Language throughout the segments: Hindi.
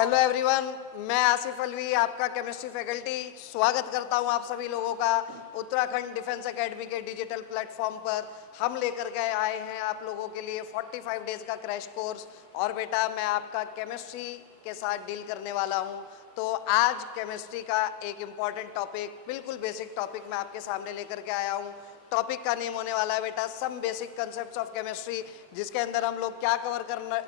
हेलो एवरीवन, मैं आसिफ अलवी आपका केमिस्ट्री फैकल्टी स्वागत करता हूं आप सभी लोगों का उत्तराखंड डिफेंस एकेडमी के डिजिटल प्लेटफॉर्म पर। हम लेकर के आए हैं आप लोगों के लिए 45 डेज का क्रैश कोर्स। और बेटा मैं आपका केमिस्ट्री के साथ डील करने वाला हूं। तो आज केमिस्ट्री का एक इम्पॉर्टेंट टॉपिक, बिल्कुल बेसिक टॉपिक मैं आपके सामने लेकर के आया हूं। टॉपिक का नेम होने वाला है बेटा some basic concepts of chemistry, जिसके अंदर हम लोग क्या कवर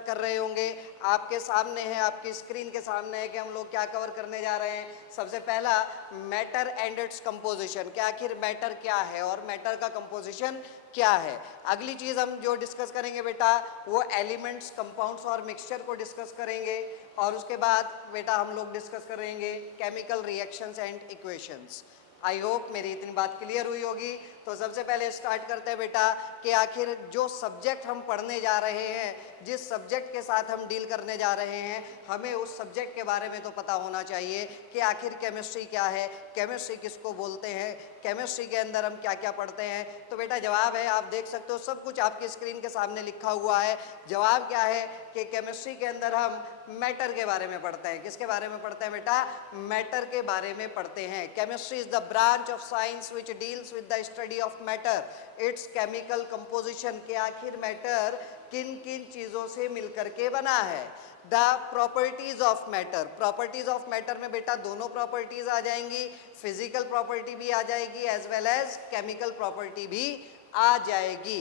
कर रहे होंगे। आपके सामने है, आपकी स्क्रीन के सामने है कि हम लोग क्या कवर करने जा रहे हैं। सबसे पहला मैटर एंड इट्स कंपोजिशन, कि आखिर मैटर क्या है और मैटर का कंपोजिशन क्या है। अगली चीज हम जो डिस्कस करेंगे बेटा वो एलिमेंट्स, कंपाउंड्स और मिक्सचर को डिस्कस करेंगे। और उसके बाद बेटा हम लोग डिस्कस करेंगे chemical reactions and equations. I hope मेरी इतनी बात क्लियर हुई होगी। तो सबसे पहले स्टार्ट करते हैं बेटा कि आखिर जो सब्जेक्ट हम पढ़ने जा रहे हैं, जिस सब्जेक्ट के साथ हम डील करने जा रहे हैं, हमें उस सब्जेक्ट के बारे में तो पता होना चाहिए कि आखिर केमिस्ट्री क्या है, केमिस्ट्री किसको बोलते हैं, केमिस्ट्री के अंदर हम क्या क्या पढ़ते हैं। तो बेटा जवाब है, आप देख सकते हो सब कुछ आपकी स्क्रीन के सामने लिखा हुआ है। जवाब क्या है कि केमिस्ट्री के अंदर हम मैटर के बारे में पढ़ते हैं। किसके बारे में पढ़ते हैं बेटा? मैटर के बारे में पढ़ते हैं। Chemistry is the branch of science which deals with the study of matter, it's chemical composition, के आखिर मैटर किन किन चीजों से मिलकर के बना है। The properties of matter, properties of matter में बेटा दोनों प्रॉपर्टीज आ जाएंगी, फिजिकल प्रॉपर्टी भी आ जाएगी as well as chemical property भी आ जाएगी।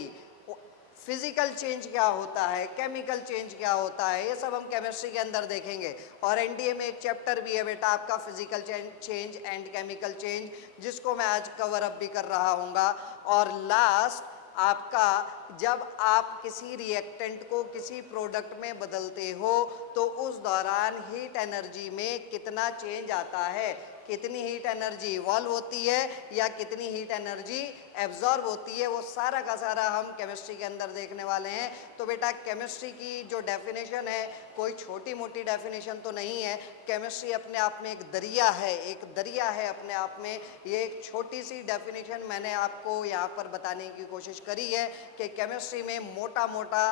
फिजिकल चेंज क्या होता है, केमिकल चेंज क्या होता है, ये सब हम केमिस्ट्री के अंदर देखेंगे। और एनडीए में एक चैप्टर भी है बेटा आपका physical change and chemical change, जिसको मैं आज कवर अप भी कर रहा हूँगा। और लास्ट आपका जब आप किसी रिएक्टेंट को किसी प्रोडक्ट में बदलते हो तो उस दौरान हीट एनर्जी में कितना चेंज आता है, कितनी हीट एनर्जी इवॉल्व होती है या कितनी हीट एनर्जी एब्जॉर्ब होती है, वो सारा का सारा हम केमिस्ट्री के अंदर देखने वाले हैं। तो बेटा केमिस्ट्री की जो डेफिनेशन है कोई छोटी मोटी डेफिनेशन तो नहीं है। केमिस्ट्री अपने आप में एक दरिया है, एक दरिया है अपने आप में। ये एक छोटी सी डेफिनेशन मैंने आपको यहाँ पर बताने की कोशिश करी है कि केमिस्ट्री में मोटा मोटा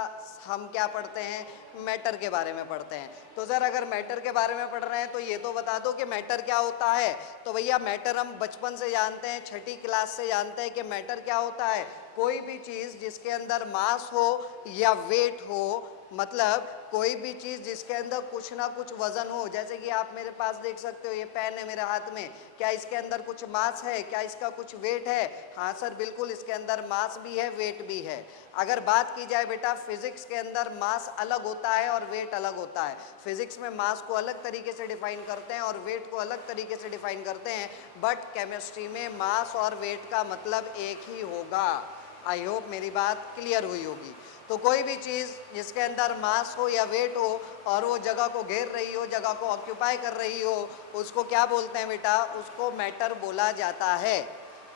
हम क्या पढ़ते हैं, मैटर के बारे में पढ़ते हैं। तो सर अगर मैटर के बारे में पढ़ रहे हैं तो ये तो बता दो कि मैटर क्या होता है। तो भैया मैटर हम बचपन से जानते हैं, छठी क्लास से जानते हैं कि मैटर क्या होता है। कोई भी चीज जिसके अंदर मास हो या वेट हो, मतलब कोई भी चीज जिसके अंदर कुछ ना कुछ वजन हो। जैसे कि आप मेरे पास देख सकते हो ये पेन है मेरे हाथ में, क्या इसके अंदर कुछ मास है, क्या इसका कुछ वेट है? हाँ सर बिल्कुल, इसके अंदर मास भी है, वेट भी है। अगर बात की जाए बेटा फिजिक्स के अंदर मास अलग होता है और वेट अलग होता है। फिजिक्स में मास को अलग तरीके से डिफाइन करते हैं और वेट को अलग तरीके से डिफाइन करते हैं, बट केमिस्ट्री में मास और वेट का मतलब एक ही होगा। आई होप मेरी बात क्लियर हुई होगी। तो कोई भी चीज़ जिसके अंदर मास हो या वेट हो और वो जगह को घेर रही हो, जगह को ऑक्यूपाई कर रही हो, उसको क्या बोलते हैं बेटा? उसको मैटर बोला जाता है।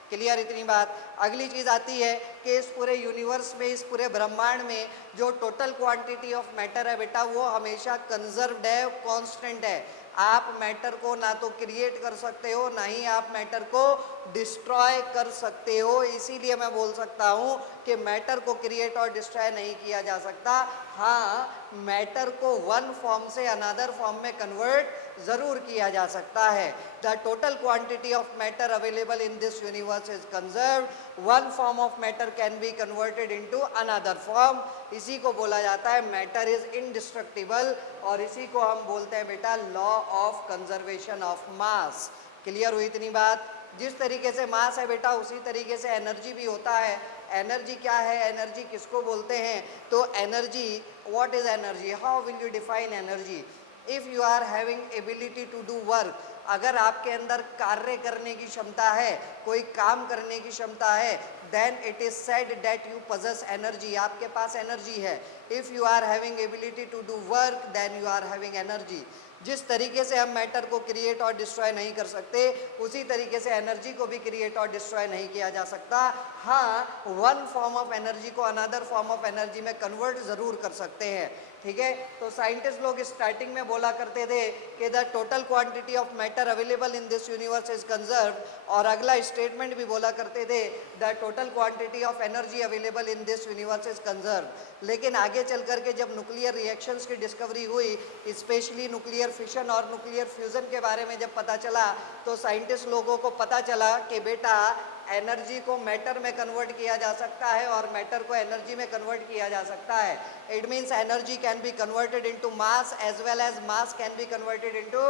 क्लियर इतनी बात। अगली चीज आती है कि इस पूरे यूनिवर्स में, इस पूरे ब्रह्मांड में जो टोटल क्वांटिटी ऑफ मैटर है बेटा वो हमेशा कंजर्व्ड है, कांस्टेंट है। आप मैटर को ना तो क्रिएट कर सकते हो ना ही आप मैटर को डिस्ट्रॉय कर सकते हो। इसीलिए मैं बोल सकता हूँ कि मैटर को क्रिएट और डिस्ट्रॉय नहीं किया जा सकता। हाँ, मैटर को वन फॉर्म से अनदर फॉर्म में कन्वर्ट जरूर किया जा सकता है। The total quantity of matter available in this universe is conserved, one form of matter can be converted into another form. इसी को बोला जाता है मैटर इज इनडिस्ट्रक्टिबल, और इसी को हम बोलते हैं बेटा law of conservation of mass. Clear हुई इतनी बात? जिस तरीके से मास है बेटा उसी तरीके से एनर्जी भी होता है। एनर्जी क्या है, एनर्जी किसको बोलते हैं? तो energy, what is energy, how will you define energy? If you are having ability to do work, अगर आपके अंदर कार्य करने की क्षमता है, कोई काम करने की क्षमता है, then it is said that you possess energy, आपके पास एनर्जी है। If you are having ability to do work then you are having energy. जिस तरीके से हम मैटर को क्रिएट और डिस्ट्रॉय नहीं कर सकते, उसी तरीके से एनर्जी को भी क्रिएट और डिस्ट्रॉय नहीं किया जा सकता। हाँ, वन फॉर्म ऑफ एनर्जी को अनदर फॉर्म ऑफ एनर्जी में कन्वर्ट जरूर कर सकते हैं। ठीक है, तो साइंटिस्ट लोग स्टार्टिंग में बोला करते थे कि the total quantity of matter available in this universe is conserved, और अगला स्टेटमेंट भी बोला करते थे the total quantity of energy available in this universe is conserved. लेकिन आगे चल करके जब न्यूक्लियर रिएक्शंस की डिस्कवरी हुई, स्पेशली न्यूक्लियर फिशन और न्यूक्लियर फ्यूजन के बारे में जब पता चला तो साइंटिस्ट लोगों को पता चला कि बेटा एनर्जी को मैटर में कन्वर्ट किया जा सकता है और मैटर को एनर्जी में कन्वर्ट किया जा सकता है. It means energy can be converted into mass as well as mass can be converted into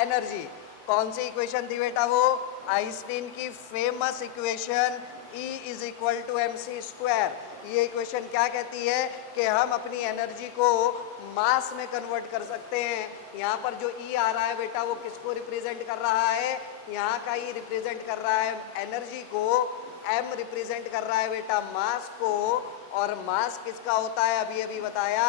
energy. कौन सी इक्वेशन थी बेटा? वो आइंस्टीन की famous equation E is equal to mc square. ये इक्वेशन क्या कहती है कि हम अपनी एनर्जी को मास में कन्वर्ट कर सकते हैं. यहाँ पर जो E आ रहा है बेटा वो किसको रिप्रेजेंट कर रहा है? यहाँ का E रिप्रेजेंट कर रहा है एनर्जी को, M रिप्रेजेंट कर रहा है बेटा मास को. और मास किसका होता है? अभी अभी बताया,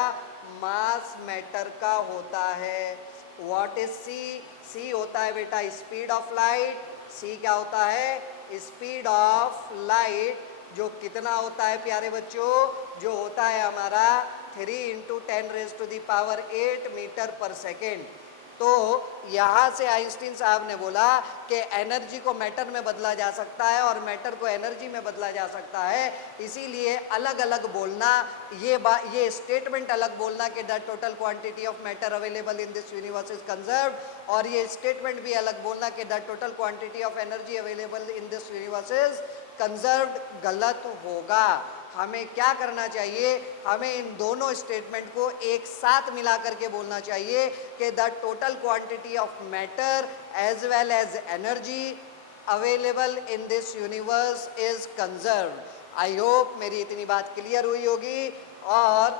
मास मैटर का होता है. What is C? C होता है बेटा स्पीड ऑफ लाइट. C क्या होता है? स्पीड ऑफ लाइट, जो कितना होता है प्यारे बच्चों? जो होता है हमारा 3 × 10⁸ मीटर पर सेकेंड. तो यहाँ से आइंस्टीन साहब ने बोला कि एनर्जी को मैटर में बदला जा सकता है और मैटर को एनर्जी में बदला जा सकता है. इसीलिए अलग अलग बोलना, ये स्टेटमेंट अलग बोलना कि the total quantity of matter available in this universe is conserved, और ये स्टेटमेंट भी अलग बोलना कि the total quantity of energy available in this universe is conserved, गलत होगा. हमें क्या करना चाहिए? हमें इन दोनों स्टेटमेंट को एक साथ मिला करके बोलना चाहिए कि the total quantity of matter as well as energy available in this universe is conserved. I hope मेरी इतनी बात क्लियर हुई होगी. और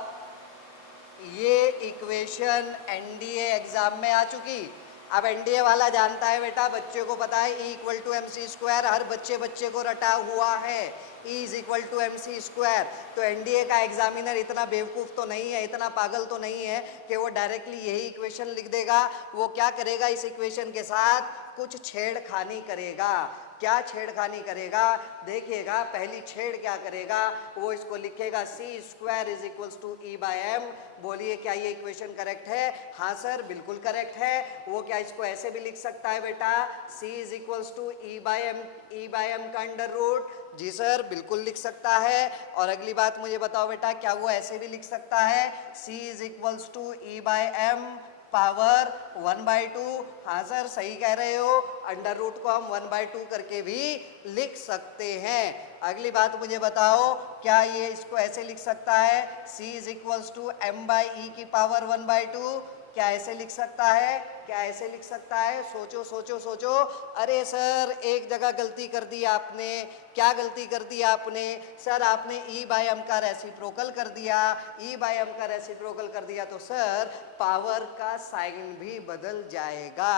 ये इक्वेशन एनडीए एग्जाम में आ चुकी. अब एनडीए वाला जानता है बेटा, बच्चे को पता है E equal to mc square, हर बच्चे को रटा हुआ है. E is equal to mc square. तो एनडीए का एग्जामिनर इतना बेवकूफ़ तो नहीं है, इतना पागल तो नहीं है कि वो डायरेक्टली यही इक्वेशन लिख देगा. वो क्या करेगा? इस इक्वेशन के साथ कुछ छेड़खानी करेगा. क्या छेड़खानी करेगा? देखिएगा, पहली छेड़ क्या करेगा? वो इसको लिखेगा C square is equals to E/m. बोलिए क्या ये इक्वेशन करेक्ट है? हाँ सर, बिल्कुल करेक्ट है. वो क्या इसको ऐसे भी लिख सकता है बेटा? C is equals to E/m का अंडर रूट. जी सर, बिल्कुल लिख सकता है. और अगली बात मुझे बताओ बेटा, क्या वो ऐसे भी लिख सकता है? C is equals to E/m power 1/2. हाँ सर, सही कह रहे हो. अंडर रूट को हम 1/2 करके भी लिख सकते हैं. अगली बात मुझे बताओ, क्या ये इसको ऐसे लिख सकता है? C is equals to m/e की पावर 1/2. क्या ऐसे लिख सकता है? क्या ऐसे लिख सकता है? सोचो सोचो सोचो. अरे सर, एक जगह गलती कर दी आपने. क्या गलती कर दी आपने? सर, आपने E/m का रेसिप्रोकल कर दिया. E/m का रेसिप्रोकल कर दिया तो सर पावर का साइन भी बदल जाएगा.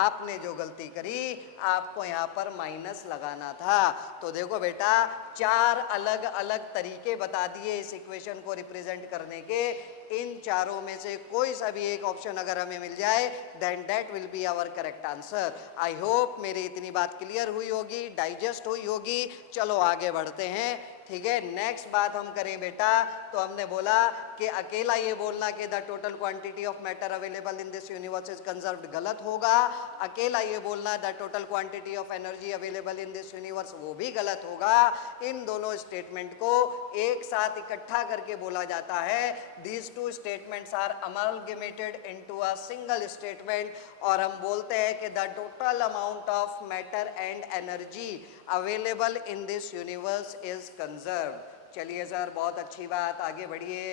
आपने जो गलती करी, आपको यहाँ पर माइनस लगाना था. तो देखो बेटा, 4 अलग अलग तरीके बता दिए इस इक्वेशन को रिप्रेजेंट करने के. इन चारों में से कोई सा भी एक ऑप्शन अगर हमें मिल जाए, then that will be our correct answer. I hope मेरी इतनी बात क्लियर हुई होगी, डाइजेस्ट हुई होगी. चलो आगे बढ़ते हैं. ठीक है, नेक्स्ट बात हम करें बेटा. तो हमने बोला कि अकेला ये बोलना कि the total quantity of matter available in this universe is conserved, गलत होगा. अकेला ये बोलना the total quantity of energy available in this universe, वो भी गलत होगा. इन दोनों स्टेटमेंट को एक साथ इकट्ठा करके बोला जाता है. These two statements are amalgamated into a single statement, और हम बोलते हैं कि the total amount of matter and energy available in this universe is conserved. चलिए सर, बहुत अच्छी बात, आगे बढ़िए.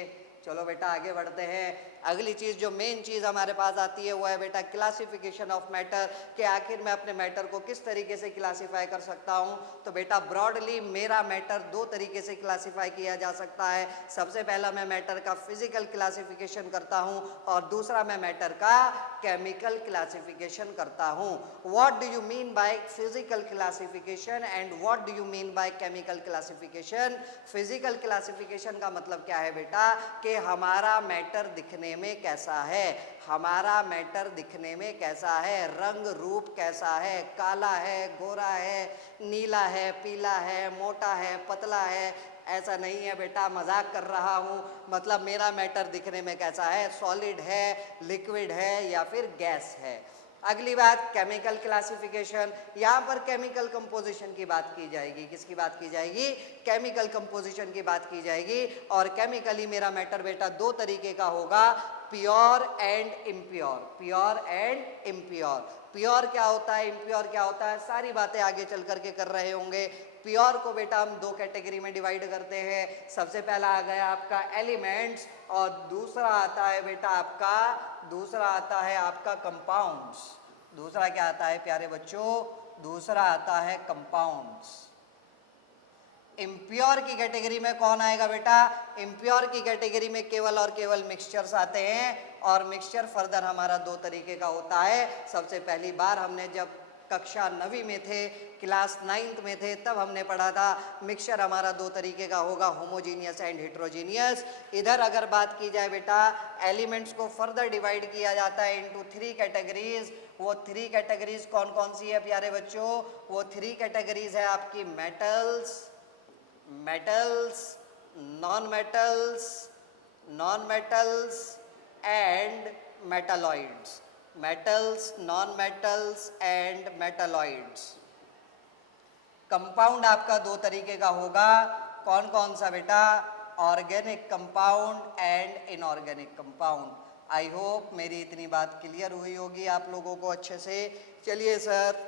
चलो बेटा आगे बढ़ते हैं. अगली चीज़, जो मेन चीज़ हमारे पास आती है, वो है बेटा क्लासिफिकेशन ऑफ मैटर. कि आखिर मैं अपने मैटर को किस तरीके से क्लासीफाई कर सकता हूँ. तो बेटा ब्रॉडली मेरा मैटर 2 तरीके से क्लासीफाई किया जा सकता है. सबसे पहला मैं मैटर का फिजिकल क्लासिफिकेशन करता हूँ, और दूसरा मैं मैटर का केमिकल क्लासिफिकेशन करता हूँ. What do you mean by physical classification and what do you mean by chemical classification? Physical classification का मतलब क्या है बेटा? कि हमारा मैटर दिखने में कैसा है, हमारा मैटर दिखने में कैसा है, रंग रूप कैसा है, काला है, गोरा है, नीला है, पीला है, मोटा है, पतला है. ऐसा नहीं है बेटा, मजाक कर रहा हूँ. मतलब मेरा मैटर दिखने में कैसा है, सॉलिड है, लिक्विड है, या फिर गैस है. अगली बात, केमिकल क्लासिफिकेशन. यहाँ पर केमिकल कंपोजिशन की बात की जाएगी. किसकी बात की जाएगी? केमिकल कंपोजिशन की बात की जाएगी. और केमिकली मेरा मैटर बेटा 2 तरीके का होगा. Pure and impure, pure and impure. Pure क्या होता है, इम्प्योर क्या होता है, सारी बातें आगे चल करके कर रहे होंगे। प्योर को बेटा हम दो कैटेगरी में डिवाइड करते हैं। सबसे पहला आ गया आपका एलिमेंट्स और दूसरा आता है बेटा आपका, दूसरा आता है आपका कंपाउंड्स। दूसरा क्या आता है प्यारे बच्चों, दूसरा आता है कंपाउंड्स। इम्प्योर की कैटेगरी में कौन आएगा बेटा, इम्प्योर की कैटेगरी में केवल और केवल मिक्सचर्स आते हैं और मिक्सचर फर्दर हमारा दो तरीके का होता है। सबसे पहली बार हमने जब कक्षा 9वीं में थे, क्लास 9th में थे, तब हमने पढ़ा था मिक्सचर हमारा दो तरीके का होगा, होमोजीनियस एंड हेट्रोजीनियस। इधर अगर बात की जाए बेटा, एलिमेंट्स को फर्दर डिवाइड किया जाता है इनटू 3 कैटेगरीज। वो 3 कैटेगरीज कौन कौन सी है प्यारे बच्चों, वो 3 कैटेगरीज है आपकी metals, metals, non-metals, non-metals and metalloids, metals, non-metals and metalloids। Compound आपका दो तरीके का होगा, कौन कौन सा बेटा, organic compound and inorganic compound. I hope मेरी इतनी बात क्लियर हुई होगी आप लोगों को अच्छे से। चलिए सर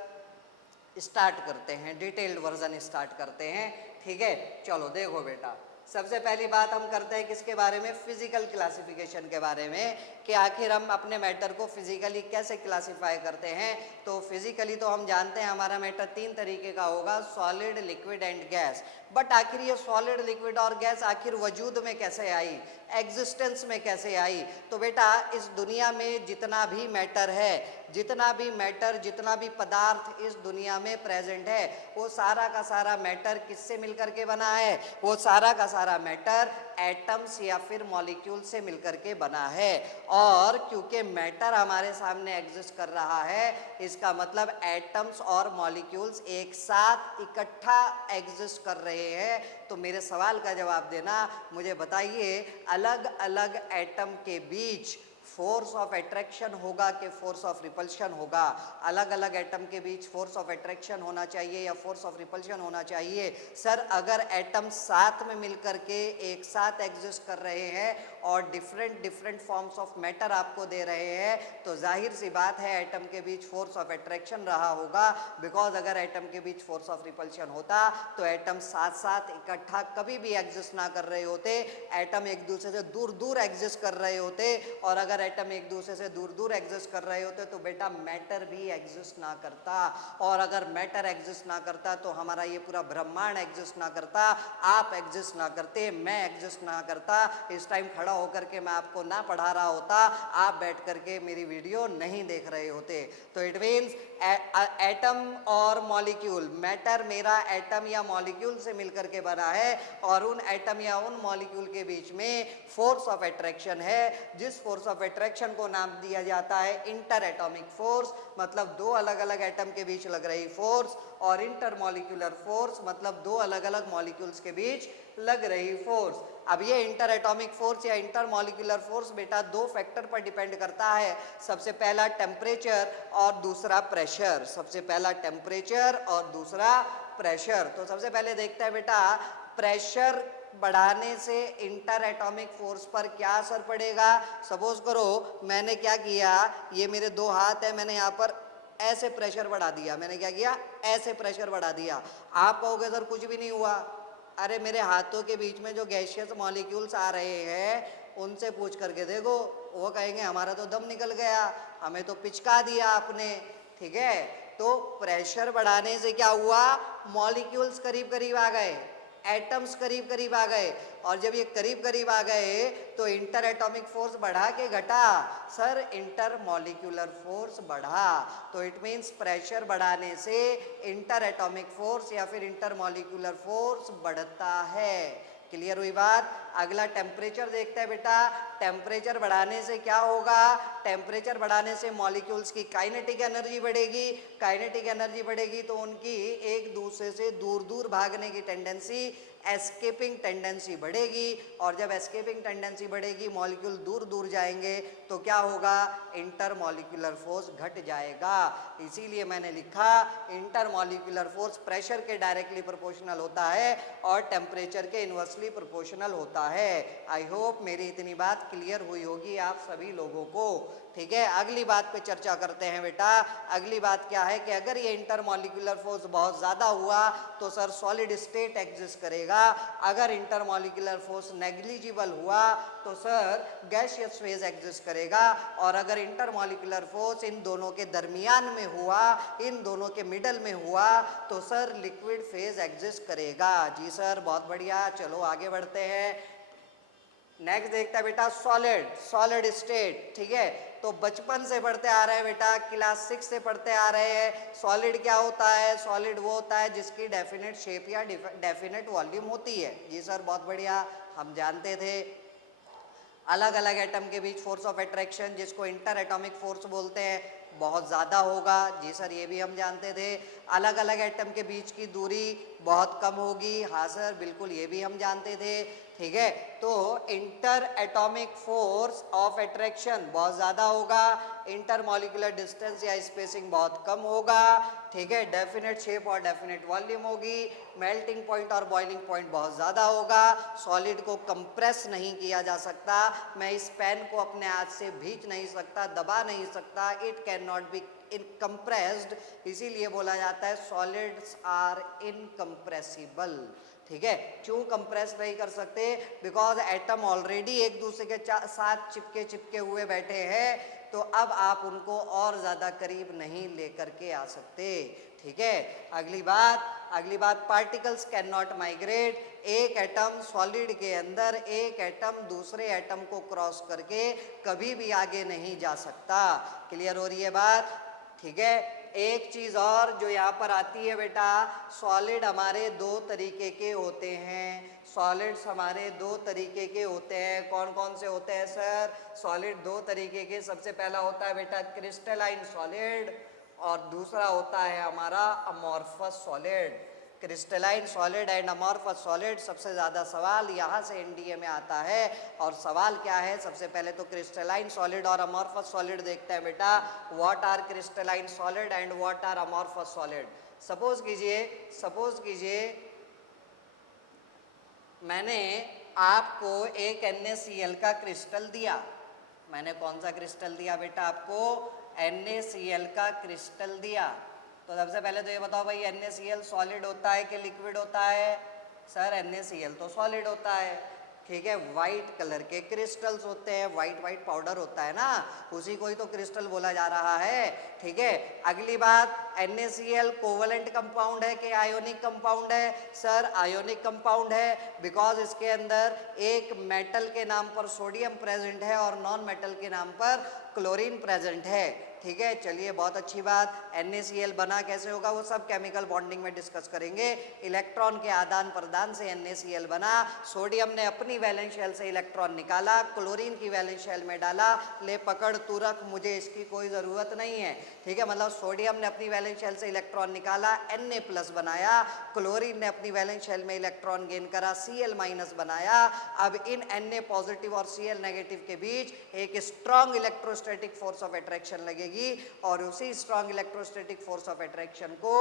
स्टार्ट करते हैं, डिटेल्ड वर्जन स्टार्ट करते हैं, ठीक है। चलो देखो बेटा, सबसे पहली बात हम करते हैं किसके बारे में, फिजिकल क्लासिफिकेशन के बारे में, कि आखिर हम अपने मैटर को फिजिकली कैसे क्लासिफाई करते हैं। तो फिजिकली तो हम जानते हैं हमारा मैटर 3 तरीके का होगा, solid, liquid and gas. But आखिर ये सॉलिड, लिक्विड और गैस आखिर वजूद में कैसे आई, एग्जिस्टेंस में कैसे आई। तो बेटा इस दुनिया में जितना भी मैटर है, जितना भी मैटर, जितना भी पदार्थ इस दुनिया में प्रेजेंट है, वो सारा का सारा मैटर किससे मिलकर के बना है, वो सारा का सारा मैटर एटम्स या फिर मॉलिक्यूल से मिलकर के बना है। और क्योंकि मैटर हमारे सामने एग्जिस्ट कर रहा है, इसका मतलब एटम्स और मॉलिक्यूल्स एक साथ इकट्ठा एग्जिस्ट कर रहे हैं। तो मेरे सवाल का जवाब देना, मुझे बताइए अलग अलग एटम के बीच फोर्स ऑफ अट्रैक्शन होगा कि फोर्स ऑफ रिपल्शन होगा। अलग अलग एटम के बीच फोर्स ऑफ अट्रैक्शन होना चाहिए या फोर्स ऑफ रिपल्शन होना चाहिए। सर अगर एटम साथ में मिलकर के एक साथ एग्जिस्ट कर रहे हैं और different different forms of matter आपको दे रहे हैं, तो जाहिर सी बात है एटम के बीच फोर्स ऑफ अट्रैक्शन रहा होगा। बिकॉज अगर एटम के बीच फोर्स ऑफ रिपल्शन होता तो एटम साथ साथ इकट्ठा कभी भी एग्जिस्ट ना कर रहे होते, एटम एक दूसरे से दूर दूर एग्जिस्ट कर रहे होते। और अगर एटम एक दूसरे से दूर दूर एग्जिस्ट कर रहे होते तो बेटा मैटर भी एग्जिस्ट ना करता। और अगर मैटर एग्जिस्ट ना करता तो हमारा ये पूरा ब्रह्मांड एग्जिस्ट ना करता, आप एग्जिस्ट ना करते, मैं एग्जिस्ट ना करता। इस टाइम खड़ा होकर के मैं आपको ना पढ़ा रहा होता, आप बैठ करके मेरी वीडियो नहीं देख रहे होते। तो इट मीन्स एटम और मॉलिक्यूल, मैटर मेरा एटम या मॉलिक्यूल से मिलकर के बना है और उन एटम या उन मॉलिक्यूल के बीच में फोर्स ऑफ अट्रैक्शन है, जिस फोर्स ऑफ अट्रैक्शन को नाम दिया जाता है इंटर एटॉमिक फोर्स, मतलब दो अलग अलग एटम के बीच लग रही फोर्स, और इंटर मॉलिक्यूलर फोर्स मतलब दो अलग अलग मॉलिक्यूल्स के बीच लग रही फोर्स। अब ये इंटर एटॉमिक फोर्स या इंटर मॉलिक्यूलर फोर्स बेटा दो फैक्टर पर डिपेंड करता है। सबसे पहला टेम्परेचर और दूसरा प्रेशर, सबसे पहला टेम्परेचर और दूसरा प्रेशर। तो सबसे पहले देखते हैं बेटा प्रेशर बढ़ाने से इंटर एटॉमिक फोर्स पर क्या असर पड़ेगा। सपोज करो मैंने क्या किया, ये मेरे दो हाथ है, मैंने यहाँ पर ऐसे प्रेशर बढ़ा दिया, मैंने क्या किया, ऐसे प्रेशर बढ़ा दिया। आप कहोगे सर कुछ भी नहीं हुआ, अरे मेरे हाथों के बीच में जो गैसियस मॉलिक्यूल्स आ रहे हैं उनसे पूछ करके देखो, वो कहेंगे हमारा तो दम निकल गया, हमें तो पिचका दिया आपने, ठीक है। तो प्रेशर बढ़ाने से क्या हुआ, मॉलिक्यूल्स करीब करीब आ गए, एटम्स करीब करीब आ गए, और जब ये करीब करीब आ गए तो इंटर एटॉमिक फोर्स बढ़ा के घटा, सर इंटर मॉलिक्यूलर फोर्स बढ़ा। तो इट मीन्स प्रेशर बढ़ाने से इंटर एटॉमिक फोर्स या फिर इंटर मॉलिक्यूलर फोर्स बढ़ता है। क्लियर हुई बात। अगला टेम्परेचर देखते हैं बेटा, टेम्परेचर बढ़ाने से क्या होगा, टेम्परेचर बढ़ाने से मॉलिक्यूल्स की काइनेटिक एनर्जी बढ़ेगी, काइनेटिक एनर्जी बढ़ेगी तो उनकी एक दूसरे से दूर दूर भागने की टेंडेंसी, एस्केपिंग टेंडेंसी बढ़ेगी, और जब एस्केपिंग टेंडेंसी बढ़ेगी मॉलिक्यूल दूर दूर जाएंगे तो क्या होगा, इंटर मॉलिक्यूलर फोर्स घट जाएगा। इसीलिए मैंने लिखा इंटर मॉलिक्यूलर फोर्स प्रेशर के डायरेक्टली प्रोपोर्शनल होता है और टेम्परेचर के इनवर्सली प्रोपोर्शनल होता जाता है। आई होप मेरी इतनी बात क्लियर हुई होगी आप सभी लोगों को। ठीक है, अगली बात पे चर्चा करते हैं बेटा। अगली बात क्या है कि अगर ये इंटरमॉलिक्यूलर फोर्स बहुत ज़्यादा हुआ तो सर सॉलिड स्टेट एग्जिस्ट करेगा। अगर इंटरमॉलिक्यूलर फोर्स नेग्लिजिबल हुआ तो सर गैसियस फेज एग्जिस्ट करेगा। और अगर इंटरमॉलिक्यूलर फोर्स इन दोनों के दरमियान में हुआ, इन दोनों के मिडल में हुआ, तो सर लिक्विड फेज एग्जिस्ट करेगा। जी सर, बहुत बढ़िया। चलो आगे बढ़ते हैं। नेक्स्ट देखता है बेटा सॉलिड स्टेट। ठीक है, तो बचपन से पढ़ते आ रहे हैं बेटा, क्लास 6 से पढ़ते आ रहे हैं। सॉलिड क्या होता है? सॉलिड वो होता है जिसकी डेफिनेट शेप या डेफिनेट वॉल्यूम होती है। जी सर, बहुत बढ़िया, हम जानते थे। अलग अलग एटम के बीच फोर्स ऑफ अट्रैक्शन, जिसको इंटर एटॉमिक फोर्स बोलते हैं, बहुत ज़्यादा होगा। जी सर, ये भी हम जानते थे। अलग अलग एटम के बीच की दूरी बहुत कम होगी। हाँ सर, बिल्कुल, ये भी हम जानते थे। ठीक है, तो inter atomic force of attraction बहुत ज़्यादा होगा, इंटर मॉलिक्यूलर डिस्टेंस या स्पेसिंग बहुत कम होगा। ठीक है, डेफिनेट शेप और डेफिनेट वॉल्यूम होगी। मेल्टिंग पॉइंट और बॉइलिंग पॉइंट बहुत ज़्यादा होगा। सॉलिड को कंप्रेस नहीं किया जा सकता। मैं इस पेन को अपने हाथ से भींच नहीं सकता, दबा नहीं सकता। इट कैन नॉट बी इनकम्प्रेस्ड, इसीलिए बोला जाता है सॉलिड्स आर इनकम्प्रेसिबल। ठीक है, क्यों कंप्रेस नहीं कर सकते? बिकॉज एटम ऑलरेडी एक दूसरे के साथ चिपके हुए बैठे हैं, तो अब आप उनको और ज़्यादा करीब नहीं लेकर के आ सकते। ठीक है, अगली बात पार्टिकल्स कैन नॉट माइग्रेट। एक एटम सॉलिड के अंदर एक एटम दूसरे एटम को क्रॉस करके कभी भी आगे नहीं जा सकता। क्लियर हो रही है बात? ठीक है, एक चीज और जो यहाँ पर आती है बेटा, सॉलिड हमारे दो तरीके के होते हैं। सॉलिड्स हमारे दो तरीके के होते हैं। कौन कौन से होते हैं सर? सॉलिड दो तरीके के। सबसे पहला होता है बेटा क्रिस्टलाइन सॉलिड, और दूसरा होता है हमारा amorphous solid. Crystalline solid and amorphous solid. सबसे ज़्यादा सवाल यहाँ से एनडीए में आता है। और सवाल क्या है? सबसे पहले तो क्रिस्टलाइन सॉलिड और अमॉर्फस सॉलिड देखते हैं बेटा। What are crystalline solid and what are amorphous solid? Suppose कीजिए मैंने आपको एक NaCl का क्रिस्टल दिया। मैंने कौन सा क्रिस्टल दिया बेटा? आपको NaCl का क्रिस्टल दिया। तो सबसे पहले तो ये बताओ भाई, NaCl सॉलिड होता है कि लिक्विड होता है? सर NaCl तो सॉलिड होता है। ठीक है, वाइट कलर के क्रिस्टल्स होते हैं, वाइट पाउडर होता है ना, उसी को ही तो क्रिस्टल बोला जा रहा है। ठीक है, अगली बात, NaCl कोवलेंट कंपाउंड है कि आयोनिक कंपाउंड है? सर आयोनिक कंपाउंड है, बिकॉज इसके अंदर एक मेटल के नाम पर सोडियम प्रेजेंट है और नॉन मेटल के नाम पर क्लोरीन प्रेजेंट है। ठीक है, चलिए बहुत अच्छी बात। NaCl बना कैसे होगा वो सब केमिकल बॉन्डिंग में डिस्कस करेंगे। इलेक्ट्रॉन के आदान प्रदान से NaCl बना। सोडियम ने अपनी वैलेंस शेल से इलेक्ट्रॉन निकाला, क्लोरीन की वैलेंस शेल में डाला, ले पकड़ तू रख, मुझे इसकी कोई ज़रूरत नहीं है। ठीक है, मतलब सोडियम ने अपनी वैलेंस शेल से इलेक्ट्रॉन निकाला, Na+ बनाया, क्लोरीन ने अपनी वैलेंस शेल में इलेक्ट्रॉन गेन करा, Cl- बनाया। अब इन Na पॉजिटिव और Cl नेगेटिव के बीच एक strong electrostatic force of attraction लगेगी, और उसी strong electrostatic force of attraction को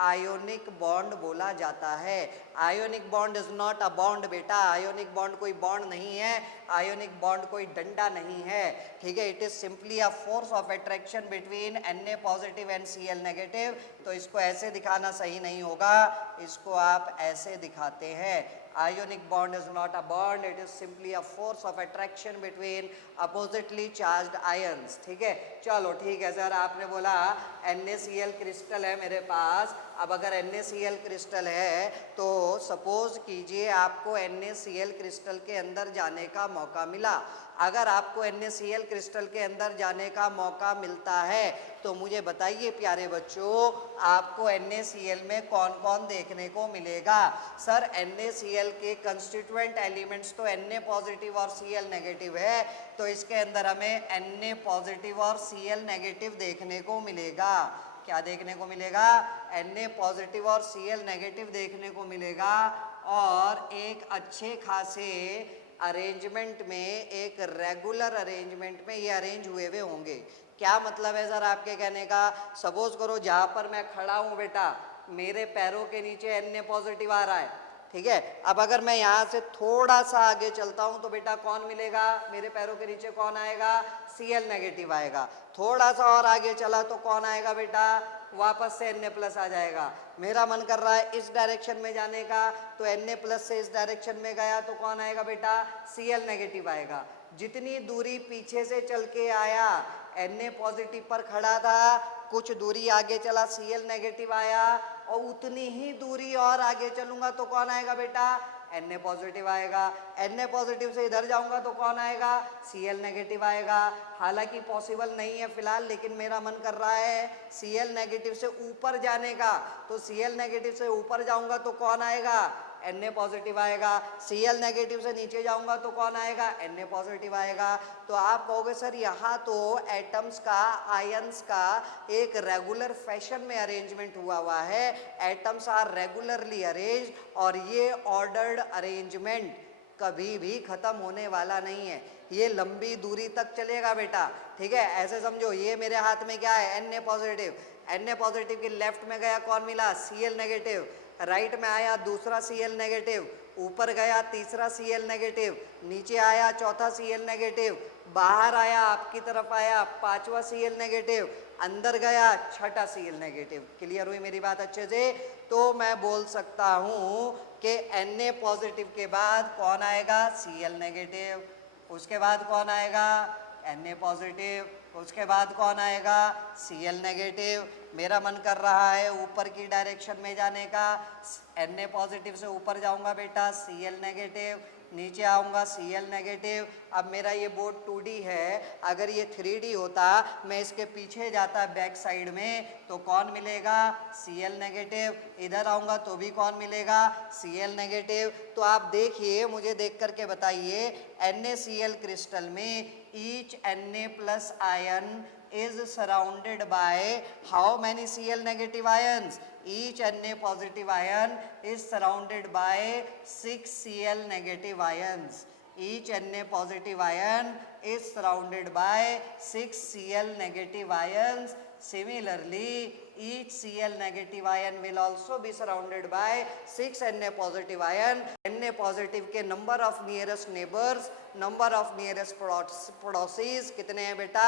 आयोनिक बॉन्ड बोला जाता है। Ionic bond is not a bond बेटा, आयोनिक बॉन्ड कोई बॉन्ड नहीं है, आयोनिक बॉन्ड कोई डंडा नहीं है। ठीक है, it is simply a force of attraction between Na positive and Cl negative. तो इसको ऐसे दिखाना सही नहीं होगा, इसको आप ऐसे दिखाते हैं। Ionic bond is not a bond, it is simply a force of attraction between oppositely charged ions। ठीक है, चलो ठीक है सर, आपने बोला NaCl क्रिस्टल है मेरे पास। अब अगर NaCl क्रिस्टल है तो सपोज कीजिए आपको NaCl क्रिस्टल के अंदर जाने का मौका मिला। अगर आपको NaCl क्रिस्टल के अंदर जाने का मौका मिलता है तो मुझे बताइए प्यारे बच्चों, आपको NaCl में कौन कौन देखने को मिलेगा? सर NaCl के कंस्टिट्यूएंट एलिमेंट्स तो Na पॉजिटिव और Cl नेगेटिव है, तो इसके अंदर हमें Na पॉजिटिव और Cl नेगेटिव देखने को मिलेगा। क्या देखने को मिलेगा? Na पॉजिटिव और Cl नेगेटिव देखने को मिलेगा, और एक अच्छे खासे अरेंजमेंट में, एक रेगुलर अरेंजमेंट में ये अरेंज हुए होंगे। क्या मतलब है सर आपके कहने का? सपोज करो जहाँ पर मैं खड़ा हूँ बेटा, मेरे पैरों के नीचे Na पॉजिटिव आ रहा है। ठीक है। अब अगर मैं यहाँ से थोड़ा सा आगे चलता हूँ तो बेटा कौन मिलेगा, मेरे पैरों के नीचे कौन आएगा, Cl नेगेटिव आएगा। थोड़ा सा और आगे चला तो कौन आएगा बेटा, वापस से Na प्लस आ जाएगा। मेरा मन कर रहा है इस डायरेक्शन में जाने का, तो Na प्लस से इस डायरेक्शन में गया तो कौन आएगा बेटा, Cl नेगेटिव आएगा। जितनी दूरी पीछे से चल के आया Na पॉजिटिव पर खड़ा था, कुछ दूरी आगे चला Cl नेगेटिव आया, और उतनी ही दूरी और आगे चलूंगा तो कौन आएगा बेटा, Na पॉजिटिव आएगा। Na पॉजिटिव से इधर जाऊंगा तो कौन आएगा, Cl नेगेटिव आएगा। हालांकि पॉसिबल नहीं है फिलहाल, लेकिन मेरा मन कर रहा है Cl नेगेटिव से ऊपर जाने का, तो Cl नेगेटिव से ऊपर जाऊंगा तो कौन आएगा, Na पॉजिटिव आएगा। Cl नेगेटिव से नीचे जाऊंगा तो कौन आएगा, Na पॉजिटिव आएगा। तो आप कहोगे सर यहाँ तो एटम्स का, आयंस का एक रेगुलर फैशन में अरेंजमेंट हुआ है, एटम्स आर रेगुलरली अरेंज, और ये ऑर्डर्ड अरेंजमेंट कभी भी खत्म होने वाला नहीं है, ये लंबी दूरी तक चलेगा बेटा। ठीक है, ऐसे समझो ये मेरे हाथ में क्या है, Na पॉजिटिव। Na पॉजिटिव के लेफ्ट में गया कौन मिला, Cl नेगेटिव। राइट में आया दूसरा Cl नेगेटिव, ऊपर गया तीसरा Cl नेगेटिव, नीचे आया चौथा Cl नेगेटिव, बाहर आया आपकी तरफ आया पांचवा Cl नेगेटिव, अंदर गया छठा Cl नेगेटिव। क्लियर हुई मेरी बात अच्छे से? तो मैं बोल सकता हूं कि Na पॉजिटिव के बाद कौन आएगा, Cl नेगेटिव, उसके बाद कौन आएगा, Na पॉजिटिव, उसके बाद कौन आएगा, Cl नेगेटिव। मेरा मन कर रहा है ऊपर की डायरेक्शन में जाने का, Na पॉजिटिव से ऊपर जाऊंगा बेटा, Cl नेगेटिव, नीचे आऊंगा Cl नेगेटिव। अब मेरा ये बोर्ड 2D है, अगर ये 3D होता, मैं इसके पीछे जाता बैक साइड में तो कौन मिलेगा, Cl नेगेटिव। इधर आऊंगा तो भी कौन मिलेगा, Cl नेगेटिव। तो आप देखिए, मुझे देख करके बताइए, NaCl क्रिस्टल में each Na plus ion is surrounded by how many Cl negative ions? Each Na positive ion is surrounded by 6 Cl negative ions. Each Na positive ion is surrounded by 6 Cl negative ions. Similarly, each Cl negative ion will also be surrounded by 6 Na positive ion. Na positive के number of nearest neighbors, number of nearest पड़ोसीज कितने हैं बेटा,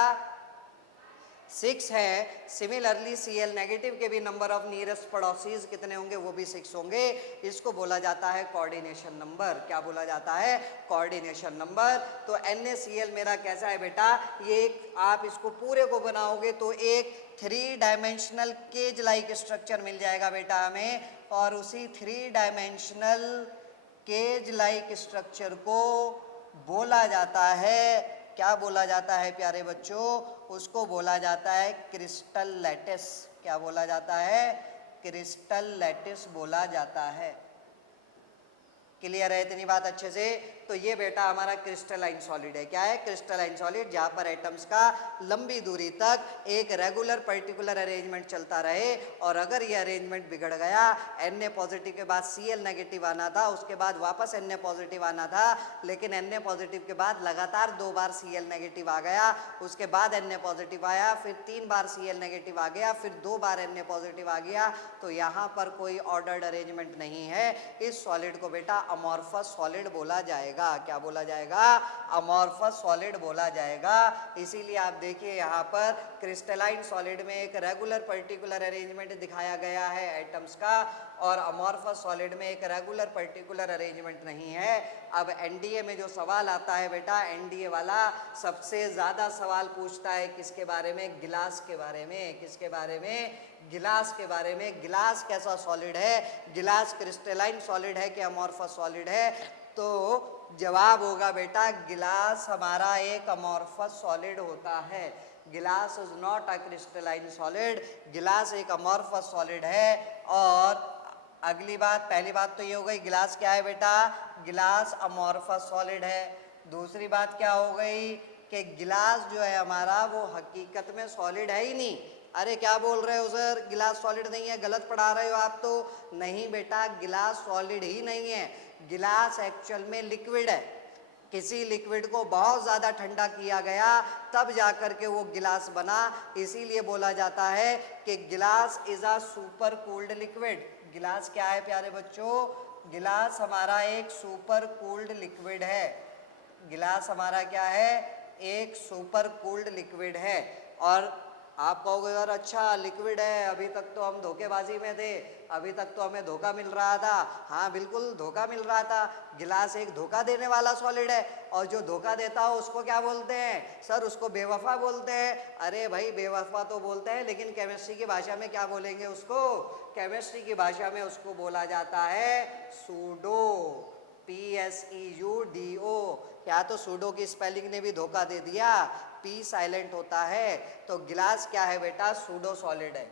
6 है। सिमिलरली Cl नेगेटिव के भी नंबर ऑफ नियरेस्ट पड़ोसीज कितने होंगे, वो भी 6 होंगे। इसको बोला जाता है कोऑर्डिनेशन नंबर। क्या बोला जाता है, कोऑर्डिनेशन नंबर। तो NaCl मेरा कैसा है बेटा, ये आप इसको पूरे को बनाओगे तो एक 3 डायमेंशनल केज लाइक स्ट्रक्चर मिल जाएगा बेटा हमें, और उसी 3 डायमेंशनल केज लाइक स्ट्रक्चर को बोला जाता है, क्या बोला जाता है प्यारे बच्चों, उसको बोला जाता है क्रिस्टल लैटिस। क्या बोला जाता है, क्रिस्टल लैटिस बोला जाता है। क्लियर है इतनी बात अच्छे से? तो ये बेटा हमारा क्रिस्टलाइन सॉलिड है। क्या है, क्रिस्टलाइन सॉलिड, जहाँ पर एटम्स का लंबी दूरी तक एक रेगुलर पर्टिकुलर अरेंजमेंट चलता रहे, और अगर ये अरेंजमेंट बिगड़ गया, Na पॉजिटिव के बाद Cl नेगेटिव आना था, उसके बाद वापस Na पॉजिटिव आना था, लेकिन Na पॉजिटिव के बाद लगातार 2 बार Cl नेगेटिव आ गया, उसके बाद Na पॉजिटिव आया, फिर 3 बार Cl नेगेटिव आ गया, फिर 2 बार Na पॉजिटिव आ गया, तो यहाँ पर कोई ऑर्डर्ड अरेंजमेंट नहीं है। इस सॉलिड को बेटा अमॉर्फस सॉलिड बोला जाएगा। क्या बोला जाएगा, अमॉर्फस सॉलिड बोला जाएगा। इसीलिए आप देखिए यहाँ पर क्रिस्टलाइन सॉलिड में एक रेगुलर पर्टिकुलर अरेंजमेंट दिखाया गया है एटम्स का, और अमॉर्फस सॉलिड में एक रेगुलर पर्टिकुलर अरेंजमेंट नहीं है। अब एनडीए में जो सवाल आता है बेटा, एनडीए वाला सबसे ज्यादा सवाल पूछता है किसके बारे में, गिलास के बारे में। किसके बारे में, गिलास के बारे में। गिलास कैसा सॉलिड है, गिलास क्रिस्टलाइन सॉलिड है कि अमॉर्फस सॉलिड है? तो जवाब होगा बेटा, गिलास हमारा एक अमॉर्फस सॉलिड होता है। गिलास is not a crystalline solid, गिलास एक अमॉर्फस सॉलिड है। और अगली बात, पहली बात तो ये हो गई, गिलास क्या है बेटा, गिलास अमॉर्फस सॉलिड है। दूसरी बात क्या हो गई कि गिलास जो है हमारा वो हकीकत में सॉलिड है ही नहीं। अरे क्या बोल रहे हो सर, गिलास सॉलिड नहीं है, गलत पढ़ा रहे हो आप तो। नहीं बेटा, गिलास सॉलिड ही नहीं है, गिलास एक्चुअल में लिक्विड है। किसी लिक्विड को बहुत ज़्यादा ठंडा किया गया तब जाकर के वो गिलास बना। इसीलिए बोला जाता है कि गिलास is a super cooled liquid. गिलास क्या है प्यारे बच्चों, गिलास हमारा एक सुपर कूल्ड लिक्विड है। गिलास हमारा क्या है? एक सुपर कूल्ड लिक्विड है। और आप कहोगे यार अच्छा लिक्विड है, अभी तक तो हम धोखेबाजी में थे, अभी तक तो हमें धोखा मिल रहा था। हाँ बिल्कुल धोखा मिल रहा था। गिलास एक धोखा देने वाला सॉलिड है, और जो धोखा देता हो उसको क्या बोलते हैं? सर उसको बेवफा बोलते हैं। अरे भाई बेवफा तो बोलते हैं, लेकिन केमिस्ट्री की भाषा में क्या बोलेंगे उसको? केमिस्ट्री की भाषा में उसको बोला जाता है सूडो। PSEUDO। क्या तो सूडो की स्पेलिंग ने भी धोखा दे दिया, पी साइलेंट होता है। तो गिलास क्या है बेटा? सूडो सॉलिड है।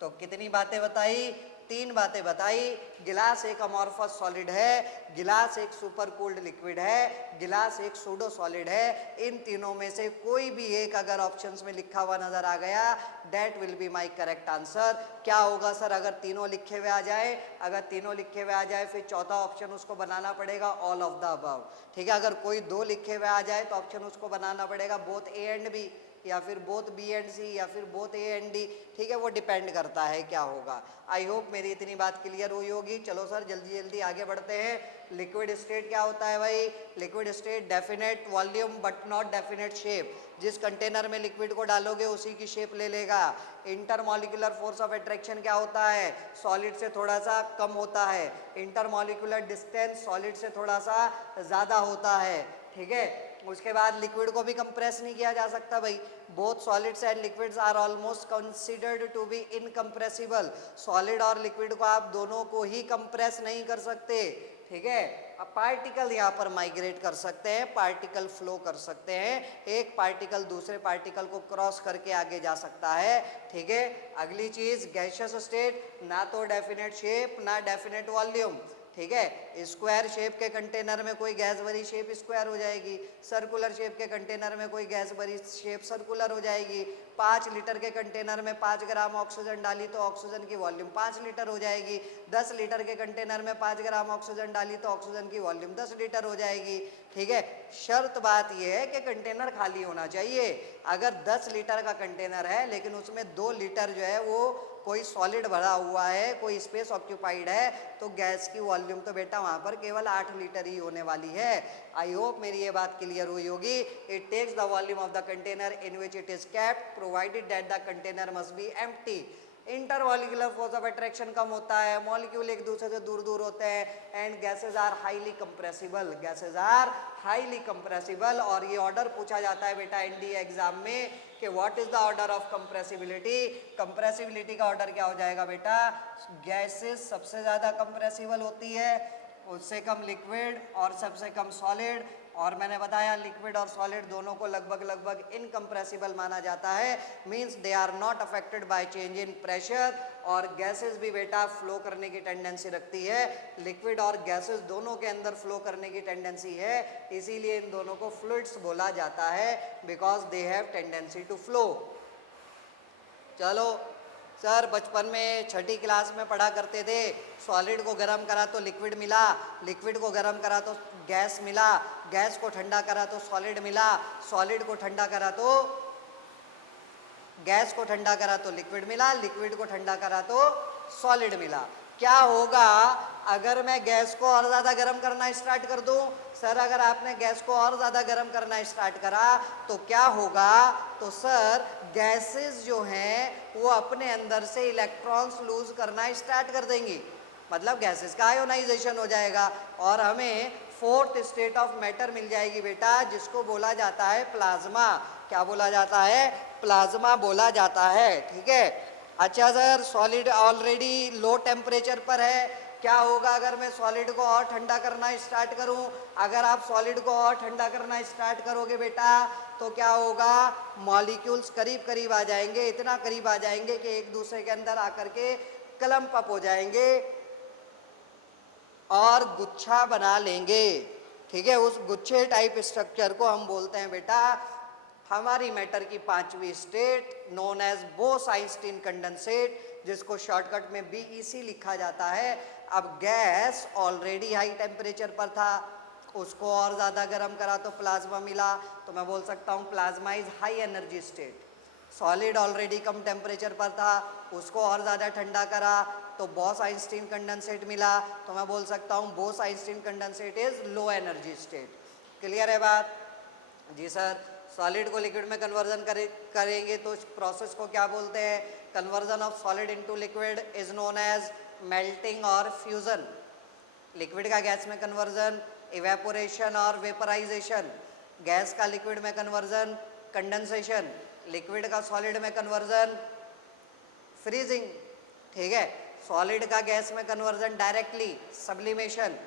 तो कितनी बातें बताई? 3 बातें बताई। गिलास एक अमॉर्फस सॉलिड है, गिलास एक सुपर कूल्ड लिक्विड है, गिलास एक सूडो सॉलिड है। इन तीनों में से कोई भी एक अगर ऑप्शंस में लिखा हुआ नजर आ गया, that will be my correct answer. क्या होगा सर अगर तीनों लिखे हुए आ जाए? अगर तीनों लिखे हुए आ जाए फिर चौथा ऑप्शन उसको बनाना पड़ेगा ऑल ऑफ द अबव। ठीक है, अगर कोई 2 लिखे हुए आ जाए तो ऑप्शन उसको बनाना पड़ेगा बोथ ए एंड बी, या फिर बोथ बी एंड सी, या फिर बोथ ए एंड डी। ठीक है, वो डिपेंड करता है क्या होगा। आई होप मेरी इतनी बात क्लियर हुई होगी। चलो सर जल्दी जल्दी आगे बढ़ते हैं। लिक्विड स्टेट क्या होता है भाई? Liquid state definite volume but not definite shape. जिस कंटेनर में लिक्विड को डालोगे उसी की शेप ले लेगा। इंटरमॉलिक्यूलर फोर्स ऑफ अट्रैक्शन क्या होता है? सॉलिड से थोड़ा सा कम होता है। इंटरमॉलिक्यूलर डिस्टेंस सॉलिड से थोड़ा सा ज़्यादा होता है। ठीक है, उसके बाद लिक्विड को भी कंप्रेस नहीं किया जा सकता भाई। Both solids and liquids are almost considered to be incompressible. Solid और लिक्विड को आप दोनों को ही कंप्रेस नहीं कर सकते। ठीक है, अब पार्टिकल यहाँ पर माइग्रेट कर सकते हैं, पार्टिकल फ्लो कर सकते हैं, एक पार्टिकल दूसरे पार्टिकल को क्रॉस करके आगे जा सकता है। ठीक है, अगली चीज गैसियस स्टेट, ना तो डेफिनेट शेप ना डेफिनेट वॉल्यूम। ठीक है, स्क्वायर शेप के कंटेनर में कोई गैस भरी शेप स्क्वायर हो जाएगी, सर्कुलर शेप के कंटेनर में कोई गैस भरी शेप सर्कुलर हो जाएगी। 5 लीटर के कंटेनर में 5 ग्राम ऑक्सीजन डाली तो ऑक्सीजन की वॉल्यूम 5 लीटर हो जाएगी। 10 लीटर के कंटेनर में 5 ग्राम ऑक्सीजन डाली तो ऑक्सीजन की वॉल्यूम 10 लीटर हो जाएगी। ठीक है, शर्त बात यह है कि कंटेनर खाली होना चाहिए। अगर 10 लीटर का कंटेनर है लेकिन उसमें 2 लीटर जो है वो कोई सॉलिड भरा हुआ है, कोई स्पेस ऑक्यूपाइड है, तो गैस की वॉल्यूम तो बेटा वहां पर केवल 8 लीटर ही होने वाली है। आई होप मेरी ये बात क्लियर हुई होगी। It takes the volume of the container in which it is kept provided that the container must be empty. Intermolecular force of attraction कम होता है, मॉलिक्यूल एक दूसरे से दूर दूर होते हैं, and gases are highly compressible. Gases are highly compressible. और ये ऑर्डर पूछा जाता है बेटा एनडीए एग्जाम में कि what is the order of compressibility. Compressibility का ऑर्डर क्या हो जाएगा बेटा? गैसेस सबसे ज्यादा कंप्रेसिबल होती है, उससे कम लिक्विड और सबसे कम सॉलिड। और मैंने बताया लिक्विड और सॉलिड दोनों को लगभग लगभग इनकम्प्रेसिबल माना जाता है, means they are not affected by change in pressure. और गैसेस भी बेटा फ्लो करने की टेंडेंसी रखती है, लिक्विड और गैसेस दोनों के अंदर फ्लो करने की टेंडेंसी है, इसीलिए इन दोनों को फ्लूइड्स बोला जाता है, because they have tendency to flow. चलो सर बचपन में 6ठी क्लास में पढ़ा करते थे, सॉलिड को गर्म करा तो लिक्विड मिला, लिक्विड को गर्म करा तो गैस मिला, गैस को ठंडा करा तो सॉलिड मिला, सॉलिड को ठंडा करा तो गैस को ठंडा करा तो लिक्विड मिला, लिक्विड को ठंडा करा तो सॉलिड मिला। क्या होगा अगर मैं गैस को और ज़्यादा गर्म करना स्टार्ट कर दूं? सर अगर आपने गैस को और ज़्यादा गर्म करना स्टार्ट करा तो क्या होगा? तो सर गैसेस जो हैं वो अपने अंदर से इलेक्ट्रॉन्स लूज करना स्टार्ट कर देंगी, मतलब गैसेस का आयोनाइजेशन हो जाएगा और हमें 4th स्टेट ऑफ मैटर मिल जाएगी बेटा, जिसको बोला जाता है प्लाज्मा। क्या बोला जाता है? प्लाज्मा बोला जाता है। ठीक है, अच्छा sir solid already low temperature पर है, क्या होगा अगर मैं सॉलिड को और ठंडा करना स्टार्ट करूं? अगर आप सॉलिड को और ठंडा करना स्टार्ट करोगे बेटा तो क्या होगा? मॉलिक्यूल्स करीब करीब आ जाएंगे, इतना करीब आ जाएंगे कि एक दूसरे के अंदर आकर के क्लम्प अप हो जाएंगे और गुच्छा बना लेंगे। ठीक है, उस गुच्छे टाइप स्ट्रक्चर को हम बोलते हैं बेटा हमारी मैटर की 5वीं state, known as Bose Einstein condensate, जिसको शॉर्टकट में बीईसी लिखा जाता है। अब गैस ऑलरेडी हाई टेम्परेचर पर था, उसको और ज़्यादा गर्म करा तो प्लाज्मा मिला, तो मैं बोल सकता हूँ plasma is high energy state. Solid already come temperature पर था, उसको और ज़्यादा ठंडा करा तो बॉस आइंस्टीन कंडेंसेट मिला, तो मैं बोल सकता हूँ Bose Einstein condensate is low energy state. Clear है बात? जी सर। सॉलिड को लिक्विड में कन्वर्जन करेंगे तो इस प्रोसेस को क्या बोलते हैं? Conversion of solid into liquid is known as melting और फ्यूजन। लिक्विड का गैस में कन्वर्जन इवेपोरेशन और वेपराइजेशन, गैस का लिक्विड में कन्वर्जन कंडेंसेशन, लिक्विड का सॉलिड में कन्वर्जन फ्रीजिंग। ठीक है। सॉलिड का गैस में कन्वर्जन डायरेक्टली सब्लिमेशन,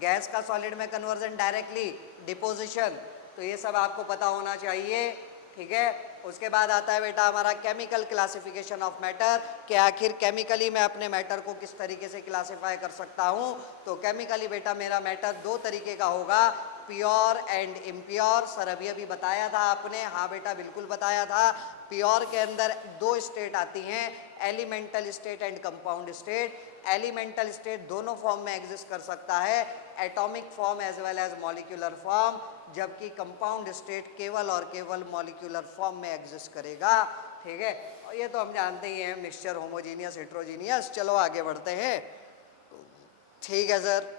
गैस का सॉलिड में कन्वर्जन डायरेक्टली डिपोजिशन। तो ये सब आपको पता होना चाहिए। ठीक है। उसके बाद आता है बेटा हमारा केमिकल क्लासिफिकेशन ऑफ मैटर, कि आखिर केमिकली मैं अपने मैटर को किस तरीके से क्लासिफाई कर सकता हूँ। तो केमिकली बेटा मेरा मैटर दो तरीके का होगा, प्योर एंड इम्प्योर। सर अभी अभी बताया था आपने? हाँ बेटा बिल्कुल बताया था। प्योर के अंदर दो स्टेट आती हैं, elemental state and compound state. Elemental state दोनों फॉर्म में एग्जिस्ट कर सकता है, atomic form as well as molecular form, जबकि कंपाउंड स्टेट केवल और केवल मॉलिक्यूलर फॉर्म में एग्जिस्ट करेगा। ठीक है। और ये तो हम जानते ही हैं, मिक्सचर, होमोजीनियस, हेट्रोजीनियस। चलो आगे बढ़ते हैं। ठीक है सर।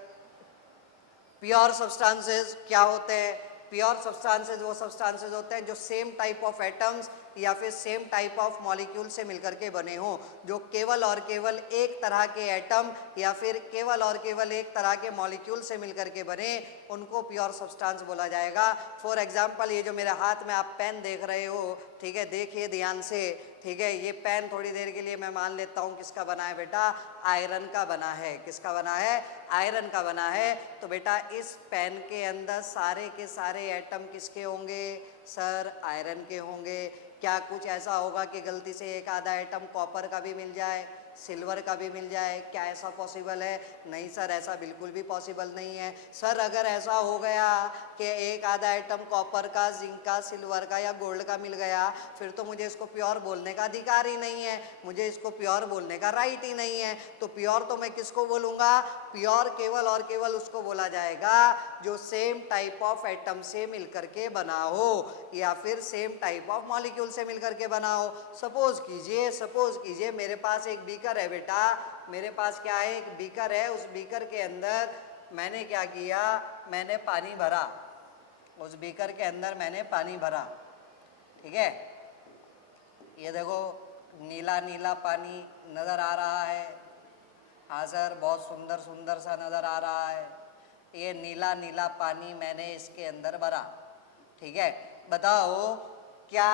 प्योर सब्सटेंसेस क्या होते हैं? प्योर सब्सटेंसेस वो सब्सटेंसेस होते हैं जो सेम टाइप ऑफ एटम्स या फिर सेम टाइप ऑफ मॉलिक्यूल से मिलकर के बने हों, जो केवल और केवल एक तरह के एटम या फिर केवल और केवल एक तरह के मॉलिक्यूल से मिलकर के बने, उनको प्योर सब्सटेंस बोला जाएगा। फॉर एग्जांपल ये जो मेरे हाथ में आप पेन देख रहे हो, ठीक है, देखिए ध्यान से। ठीक है। ये पेन थोड़ी देर के लिए मैं मान लेता हूँ किसका बना है बेटा? आयरन का बना है। किसका बना है? आयरन का बना है। तो बेटा इस पेन के अंदर सारे के सारे एटम किसके होंगे? सर आयरन के होंगे। क्या कुछ ऐसा होगा कि गलती से एक आधा एटम कॉपर का भी मिल जाए, सिल्वर का भी मिल जाए? क्या ऐसा पॉसिबल है? नहीं सर, ऐसा बिल्कुल भी पॉसिबल नहीं है। सर अगर ऐसा हो गया कि एक आधा एटम कॉपर का, जिंक का, सिल्वर का या गोल्ड का मिल गया, फिर तो मुझे इसको प्योर बोलने का अधिकार ही नहीं है, मुझे इसको प्योर बोलने का राइट ही नहीं है। तो प्योर तो मैं किसको बोलूँगा? प्योर केवल और केवल उसको बोला जाएगा जो सेम टाइप ऑफ एटम से मिलकर के बना हो या फिर सेम टाइप ऑफ मॉलिक्यूल से मिलकर के बना हो। सपोज कीजिए मेरे पास एक बीकर है बेटा, मेरे पास क्या है? एक बीकर है। उस बीकर के अंदर मैंने क्या किया? मैंने पानी भरा। उस बीकर के अंदर मैंने पानी भरा। ठीक है। ये देखो नीला नीला पानी नज़र आ रहा है। हाँ सर, बहुत सुंदर सुंदर सा नज़र आ रहा है। ये नीला नीला पानी मैंने इसके अंदर भरा। ठीक है। बताओ क्या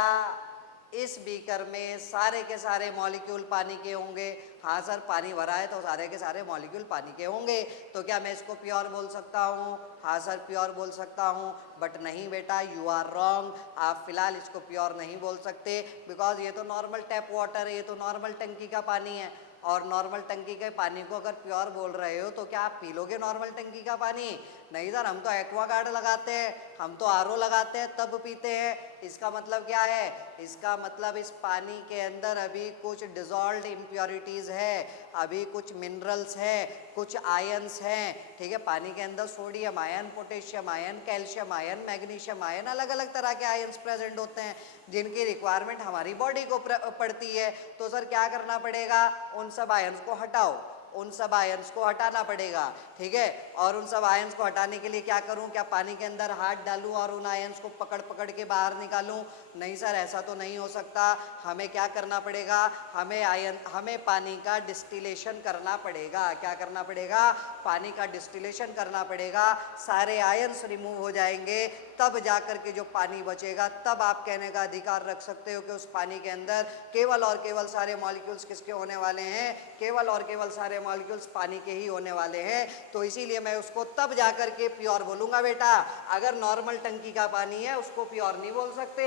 इस बीकर में सारे के सारे मॉलिक्यूल पानी के होंगे? हाँ सर, पानी भरा है तो सारे के सारे मॉलिक्यूल पानी के होंगे। तो क्या मैं इसको प्योर बोल सकता हूँ? हाँ सर, प्योर बोल सकता हूँ। बट नहीं बेटा, यू आर रॉन्ग। आप फिलहाल इसको प्योर नहीं बोल सकते, बिकॉज ये तो नॉर्मल टैप वाटर है, ये तो नॉर्मल टंकी का पानी है। और नॉर्मल टंकी के पानी को अगर प्योर बोल रहे हो तो क्या आप पी लोगे नॉर्मल टंकी का पानी? नहीं सर, हम तो एक्वागार्ड लगाते हैं, हम तो आरओ लगाते हैं तब पीते हैं। इसका मतलब क्या है? इसका मतलब इस पानी के अंदर अभी कुछ डिजॉल्व्ड इम्प्योरिटीज़ है, अभी कुछ मिनरल्स हैं, कुछ आयन्स हैं। ठीक है। पानी के अंदर sodium ion, potassium ion, calcium ion, magnesium ion, अलग अलग तरह के आयन्स प्रेजेंट होते हैं जिनकी रिक्वायरमेंट हमारी बॉडी को पड़ती है। तो सर क्या करना पड़ेगा? उन सब आयन्स को हटाओ, उन सब आयन्स को हटाना पड़ेगा। ठीक है। और उन सब आयन्स को हटाने के लिए क्या करूं? क्या पानी के अंदर हाथ डालूं और उन आयन्स को पकड़ पकड़ के बाहर निकालूं? नहीं सर, ऐसा तो नहीं हो सकता। हमें क्या करना पड़ेगा? हमें पानी का डिस्टिलेशन करना पड़ेगा। क्या करना पड़ेगा? पानी का डिस्टिलेशन करना पड़ेगा। सारे आयन्स रिमूव हो जाएंगे, तब जाकर के जो पानी बचेगा, तब आप कहने का अधिकार रख सकते हो कि उस पानी के अंदर केवल और केवल सारे मॉलिक्यूल्स किसके होने वाले हैं? केवल और केवल सारे मॉलिक्यूल्स पानी के ही होने वाले हैं। तो इसीलिए मैं उसको तब जाकर के प्योर बोलूंगा बेटा। अगर नॉर्मल टंकी का पानी है उसको प्योर नहीं बोल सकते।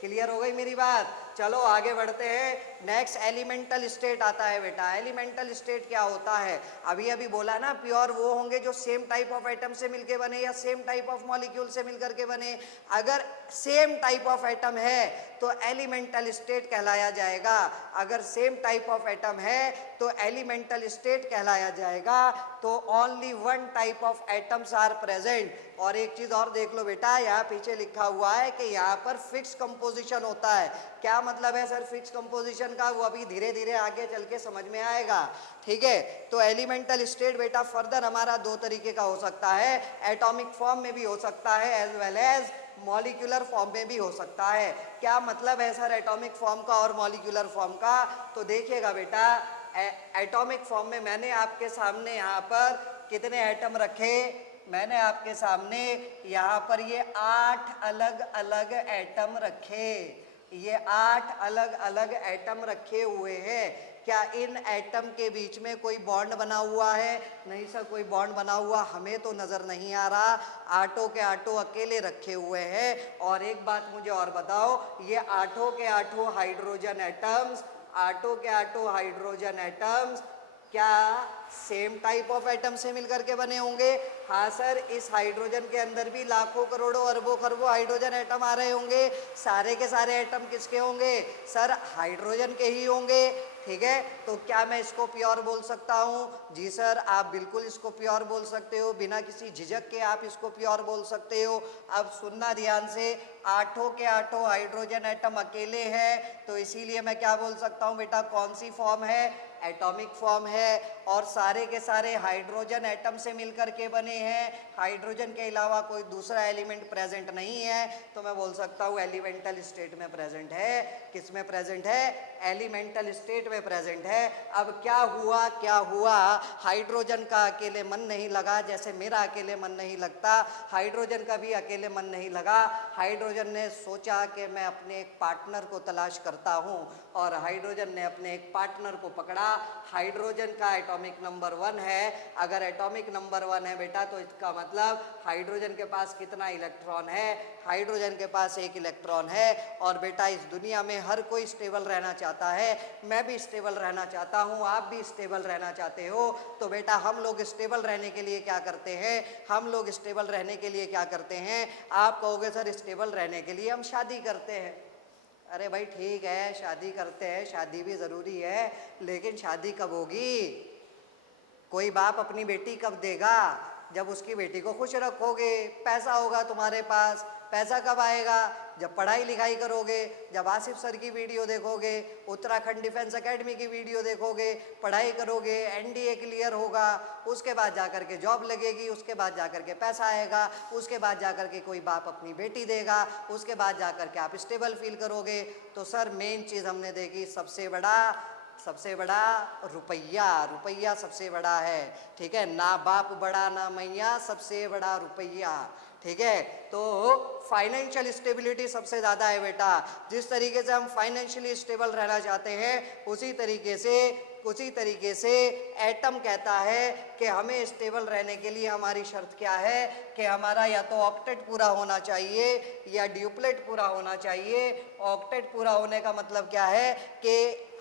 क्लियर हो गई मेरी बात? चलो आगे बढ़ते हैं। नेक्स्ट एलिमेंटल स्टेट आता है बेटा। एलिमेंटल स्टेट क्या होता है? अभी अभी बोला ना, प्योर वो होंगे जो सेम टाइप ऑफ एटम से मिलके बने या सेम टाइप ऑफ मॉलिक्यूल से मिलकर के बने। अगर सेम टाइप ऑफ एटम है तो एलिमेंटल स्टेट कहलाया जाएगा। अगर सेम टाइप ऑफ एटम है तो एलिमेंटल स्टेट कहलाया जाएगा। तो only one type of atoms are present. और एक चीज और देख लो बेटा, यहाँ पीछे लिखा हुआ है कि यहाँ पर फिक्स कंपोजिशन होता है। क्या मतलब है सर फिक्स कंपोजिशन का, वो अभी धीरे धीरे आगे चल के समझ में आएगा। ठीक है, तो एलिमेंटल स्टेट बेटा फर्दर हमारा दो तरीके का हो सकता है, एटॉमिक फॉर्म में भी हो सकता है as well as molecular form में भी हो सकता है। क्या मतलब है सर एटॉमिक फॉर्म का और मॉलिक्यूलर फॉर्म का? तो देखिएगा बेटा, एटॉमिक फॉर्म में मैंने आपके सामने यहाँ पर कितने एटम रखे, मैंने आपके सामने यहाँ पर ये 8 अलग अलग एटम रखे, ये 8 अलग अलग एटम रखे हुए हैं। क्या इन एटम के बीच में कोई बॉन्ड बना हुआ है? नहीं सर, कोई बॉन्ड बना हुआ हमें तो नजर नहीं आ रहा, आठों के आठों अकेले रखे हुए हैं। और एक बात मुझे और बताओ, ये आठों के आठों हाइड्रोजन एटम्स, आठों के आठों हाइड्रोजन एटम्स क्या सेम टाइप ऑफ एटम से मिलकर के बने होंगे? हाँ सर, इस हाइड्रोजन के अंदर भी लाखों करोड़ों अरबों खरबों हाइड्रोजन एटम आ रहे होंगे। सारे के सारे एटम किसके होंगे? सर हाइड्रोजन के ही होंगे। ठीक है, तो क्या मैं इसको प्योर बोल सकता हूँ? जी सर, आप बिल्कुल इसको प्योर बोल सकते हो, बिना किसी झिझक के आप इसको प्योर बोल सकते हो। अब सुनना ध्यान से, आठों के आठों हाइड्रोजन एटम अकेले हैं, तो इसीलिए मैं क्या बोल सकता हूँ बेटा, कौन सी फॉर्म है? एटॉमिक फॉर्म है। और सारे के सारे हाइड्रोजन एटम से मिलकर के बने हैं, हाइड्रोजन के अलावा कोई दूसरा एलिमेंट प्रेजेंट नहीं है, तो मैं बोल सकता हूँ एलिमेंटल स्टेट में प्रेजेंट है। किस में प्रेजेंट है? एलिमेंटल स्टेट में प्रेजेंट है। अब क्या हुआ, क्या हुआ, हाइड्रोजन का अकेले मन नहीं लगा, जैसे मेरा अकेले मन नहीं लगता, हाइड्रोजन का भी अकेले मन नहीं लगा। हाइड्रोजन ने सोचा कि मैं अपने एक पार्टनर को तलाश करता हूँ, और हाइड्रोजन ने अपने एक पार्टनर को पकड़ा। हाइड्रोजन का एटॉमिक नंबर 1 है। अगर एटॉमिक नंबर 1 है बेटा, तो इसका मतलब हाइड्रोजन के पास कितना इलेक्ट्रॉन है? हाइड्रोजन के पास एक इलेक्ट्रॉन है। और बेटा इस दुनिया में हर कोई स्टेबल रहना चाहता है, मैं भी स्टेबल रहना चाहता हूँ, आप भी स्टेबल रहना चाहते हो। तो बेटा हम लोग स्टेबल रहने के लिए क्या करते हैं? हम लोग स्टेबल रहने के लिए क्या करते हैं? आप कहोगे सर स्टेबल रहने के लिए हम शादी करते हैं। अरे भाई ठीक है, शादी करते हैं, शादी भी ज़रूरी है, लेकिन शादी कब होगी? कोई बाप अपनी बेटी कब देगा? जब उसकी बेटी को खुश रखोगे, पैसा होगा तुम्हारे पास। पैसा कब आएगा? जब पढ़ाई लिखाई करोगे, जब आसिफ सर की वीडियो देखोगे, उत्तराखंड डिफेंस एकेडमी की वीडियो देखोगे, पढ़ाई करोगे, एनडीए क्लियर होगा, उसके बाद जाकर के जॉब लगेगी, उसके बाद जाकर के पैसा आएगा, उसके बाद जाकर के कोई बाप अपनी बेटी देगा, उसके बाद जाकर के आप स्टेबल फील करोगे। तो सर मेन चीज़ हमने देखी, सबसे बड़ा रुपया, रुपया सबसे बड़ा है। ठीक है, ना बाप बड़ा ना मैया, सबसे बड़ा रुपया। ठीक है, तो फाइनेंशियल स्टेबिलिटी सबसे ज़्यादा है बेटा। जिस तरीके से हम फाइनेंशियली स्टेबल रहना चाहते हैं, उसी तरीके से एटम कहता है कि हमें स्टेबल रहने के लिए हमारी शर्त क्या है कि हमारा या तो ऑक्टेट पूरा होना चाहिए या ड्यूप्लेट पूरा होना चाहिए। ऑक्टेट पूरा होने का मतलब क्या है कि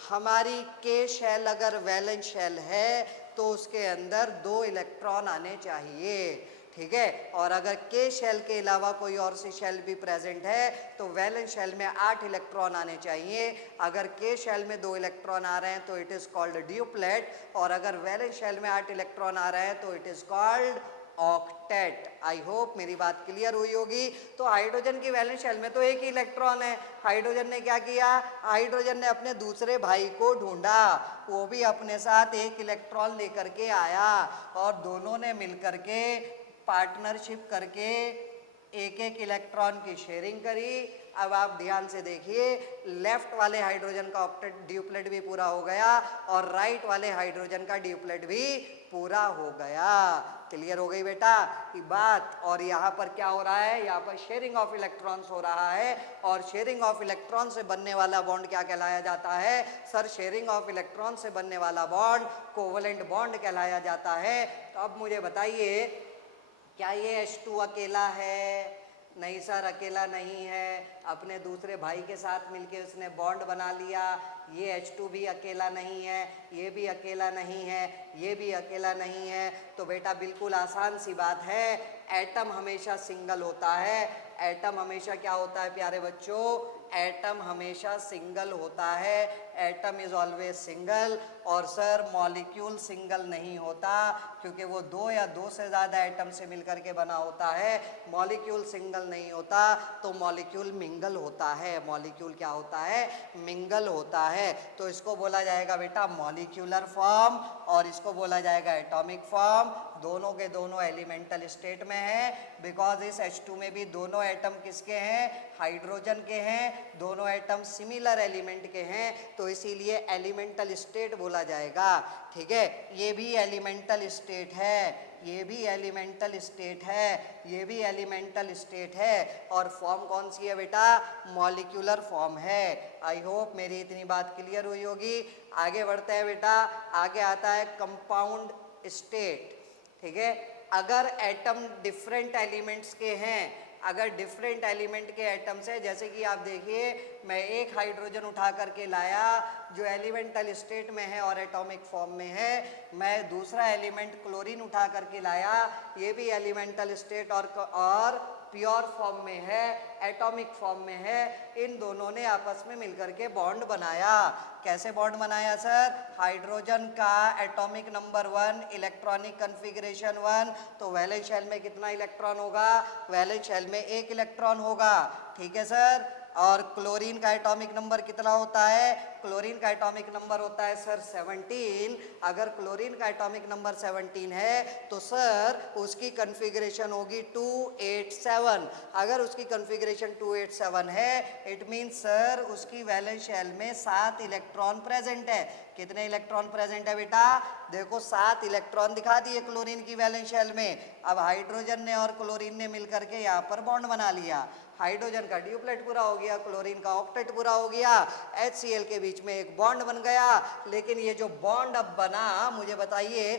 हमारी के शेल अगर वैलेंस शेल है तो उसके अंदर 2 इलेक्ट्रॉन आने चाहिए। ठीक है, और अगर के शेल के अलावा कोई और सी शेल भी प्रेजेंट है तो वैलेंस शेल में 8 इलेक्ट्रॉन आने चाहिए। अगर के शेल में 2 इलेक्ट्रॉन आ रहे हैं तो इट इज़ कॉल्ड ड्यूप्लेट, और अगर वैलेंस शेल में 8 इलेक्ट्रॉन आ रहे हैं तो it is called octet. I hope मेरी बात क्लियर हुई होगी। तो हाइड्रोजन की वैलेंस शेल में तो एक ही इलेक्ट्रॉन है। हाइड्रोजन ने क्या किया? हाइड्रोजन ने अपने दूसरे भाई को ढूंढा, वो भी अपने साथ एक इलेक्ट्रॉन लेकर के आया, और दोनों ने मिलकर के पार्टनरशिप करके एक एक इलेक्ट्रॉन की शेयरिंग करी। अब आप ध्यान से देखिए, लेफ्ट वाले हाइड्रोजन का ऑक्टेट ड्यूप्लेट भी पूरा हो गया और राइट वाले हाइड्रोजन का ड्यूप्लेट भी पूरा हो गया। क्लियर हो गई बेटा की बात? और यहाँ पर क्या हो रहा है? यहाँ पर शेयरिंग ऑफ इलेक्ट्रॉन्स हो रहा है, और शेयरिंग ऑफ इलेक्ट्रॉन से बनने वाला बॉन्ड क्या कहलाया जाता है? सर शेयरिंग ऑफ इलेक्ट्रॉन से बनने वाला बॉन्ड कोवलेंट बॉन्ड कहलाया जाता है। तो अब मुझे बताइए, क्या ये H2 अकेला है? नहीं सर, अकेला नहीं है, अपने दूसरे भाई के साथ मिलके उसने बॉन्ड बना लिया। ये H2 भी अकेला नहीं है, ये भी अकेला नहीं है, ये भी अकेला नहीं है। तो बेटा बिल्कुल आसान सी बात है, एटम हमेशा सिंगल होता है। एटम हमेशा क्या होता है प्यारे बच्चों? एटम हमेशा सिंगल होता है, एटम इज ऑलवेज सिंगल। और सर मॉलिक्यूल सिंगल नहीं होता, क्योंकि वो दो या दो से ज़्यादा एटम से मिलकर के बना होता है। मॉलिक्यूल सिंगल नहीं होता, तो मॉलिक्यूल मिंगल होता है। मॉलिक्यूल क्या होता है? मिंगल होता है। तो इसको बोला जाएगा बेटा मॉलिक्यूलर फॉर्म, और इसको बोला जाएगा एटॉमिक फॉर्म। दोनों के दोनों एलिमेंटल स्टेट में है, बिकॉज इस H2 में भी दोनों एटम किसके हैं? हाइड्रोजन के हैं। दोनों एटम सिमिलर एलिमेंट के हैं, तो इसीलिए एलिमेंटल स्टेट बोला जाएगा। ठीक है, ये भी एलिमेंटल स्टेट है, ये भी एलिमेंटल स्टेट है, ये भी एलिमेंटल स्टेट है। और फॉर्म कौन सी है बेटा? मॉलिक्यूलर फॉर्म है। आई होप मेरी इतनी बात क्लियर हुई होगी। आगे बढ़ते हैं बेटा। आगे आता है कंपाउंड स्टेट। ठीक है, अगर एटम डिफरेंट एलिमेंट्स के हैं, अगर डिफरेंट एलिमेंट के एटम्स है, जैसे कि आप देखिए मैं एक हाइड्रोजन उठा करके लाया जो एलिमेंटल स्टेट में है और एटॉमिक फॉर्म में है, मैं दूसरा एलिमेंट क्लोरीन उठा करके लाया, ये भी एलिमेंटल स्टेट और प्योर फॉर्म में है, एटॉमिक फॉर्म में है। इन दोनों ने आपस में मिलकर के बॉन्ड बनाया। कैसे बॉन्ड बनाया सर? हाइड्रोजन का एटॉमिक नंबर 1, इलेक्ट्रॉनिक कन्फिग्रेशन 1, तो वैलेंस शेल में कितना इलेक्ट्रॉन होगा? वैलेंस शेल में 1 इलेक्ट्रॉन होगा। ठीक है सर। और क्लोरीन का एटॉमिक नंबर कितना होता है? क्लोरीन का एटॉमिक नंबर होता है सर 17। अगर क्लोरीन का एटॉमिक नंबर 17 है तो सर उसकी कन्फिग्रेशन होगी 287। अगर उसकी कन्फिग्रेशन 287 है, इट मीन्स सर उसकी वैलेंस शेल में 7 इलेक्ट्रॉन प्रेजेंट है। कितने इलेक्ट्रॉन प्रेजेंट है बेटा? देखो 7 इलेक्ट्रॉन दिखा दिए क्लोरीन की वैलेंस शेल में। अब हाइड्रोजन ने और क्लोरीन ने मिलकर के यहाँ पर बॉन्ड बना लिया। हाइड्रोजन का ड्यूप्लेट पूरा हो गया, क्लोरीन का ऑक्टेट पूरा हो गया, HCl के बीच में एक बॉन्ड बन गया। लेकिन ये जो बॉन्ड अब बना, मुझे बताइए,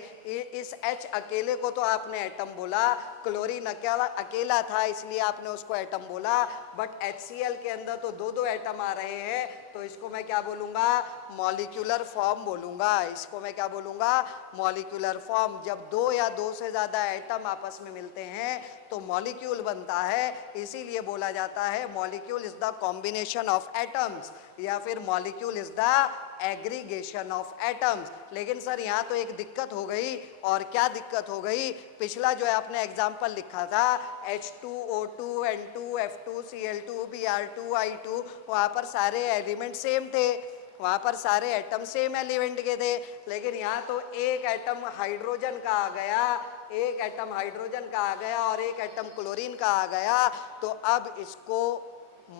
इस H अकेले को तो आपने एटम बोला, क्लोरीन अकेला था इसलिए आपने उसको एटम बोला, बट HCl के अंदर तो दो दो एटम आ रहे हैं, तो इसको मैं क्या बोलूँगा? मॉलिक्यूलर फॉर्म बोलूँगा। इसको मैं क्या बोलूँगा? Molecular form. जब दो या दो से ज़्यादा एटम आपस में मिलते हैं तो मॉलिक्यूल बनता है, इसीलिए बोला जाता है molecule is the combination of atoms, या फिर molecule is the aggregation of atoms. लेकिन सर यहाँ तो एक दिक्कत हो गई, और क्या दिक्कत हो गई? पिछला जो है आपने एग्जाम्पल लिखा था H2O2 N2 F2 Cl2 Br2 I2, वहाँ पर सारे एलिमेंट सेम थे, वहाँ पर सारे एटम सेम एलिमेंट के थे। लेकिन यहाँ तो एक एटम हाइड्रोजन का आ गया, एक एटम हाइड्रोजन का आ गया और एक एटम क्लोरीन का आ गया, तो अब इसको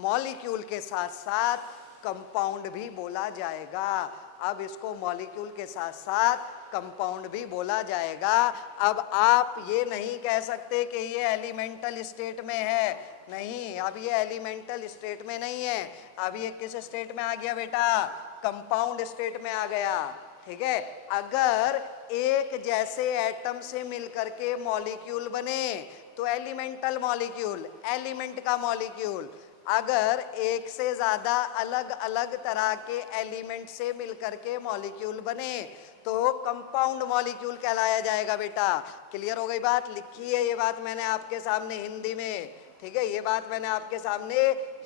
मॉलिक्यूल के साथ साथ कंपाउंड भी बोला जाएगा। अब इसको मॉलिक्यूल के साथ साथ कंपाउंड भी बोला जाएगा। अब आप ये नहीं कह सकते कि ये एलिमेंटल स्टेट में है, नहीं, अब ये एलिमेंटल स्टेट में नहीं है। अब ये किस स्टेट में आ गया बेटा? कंपाउंड स्टेट में आ गया। ठीक है, अगर एक जैसे एटम से मिलकर के मॉलिक्यूल बने तो एलिमेंटल मॉलिक्यूल, एलिमेंट का मॉलिक्यूल। अगर एक से ज़्यादा अलग अलग तरह के एलिमेंट से मिलकर के मॉलिक्यूल बने तो कंपाउंड मॉलिक्यूल कहलाया जाएगा बेटा। क्लियर हो गई बात? लिखी है ये बात मैंने आपके सामने हिंदी में। ठीक है, ये बात मैंने आपके सामने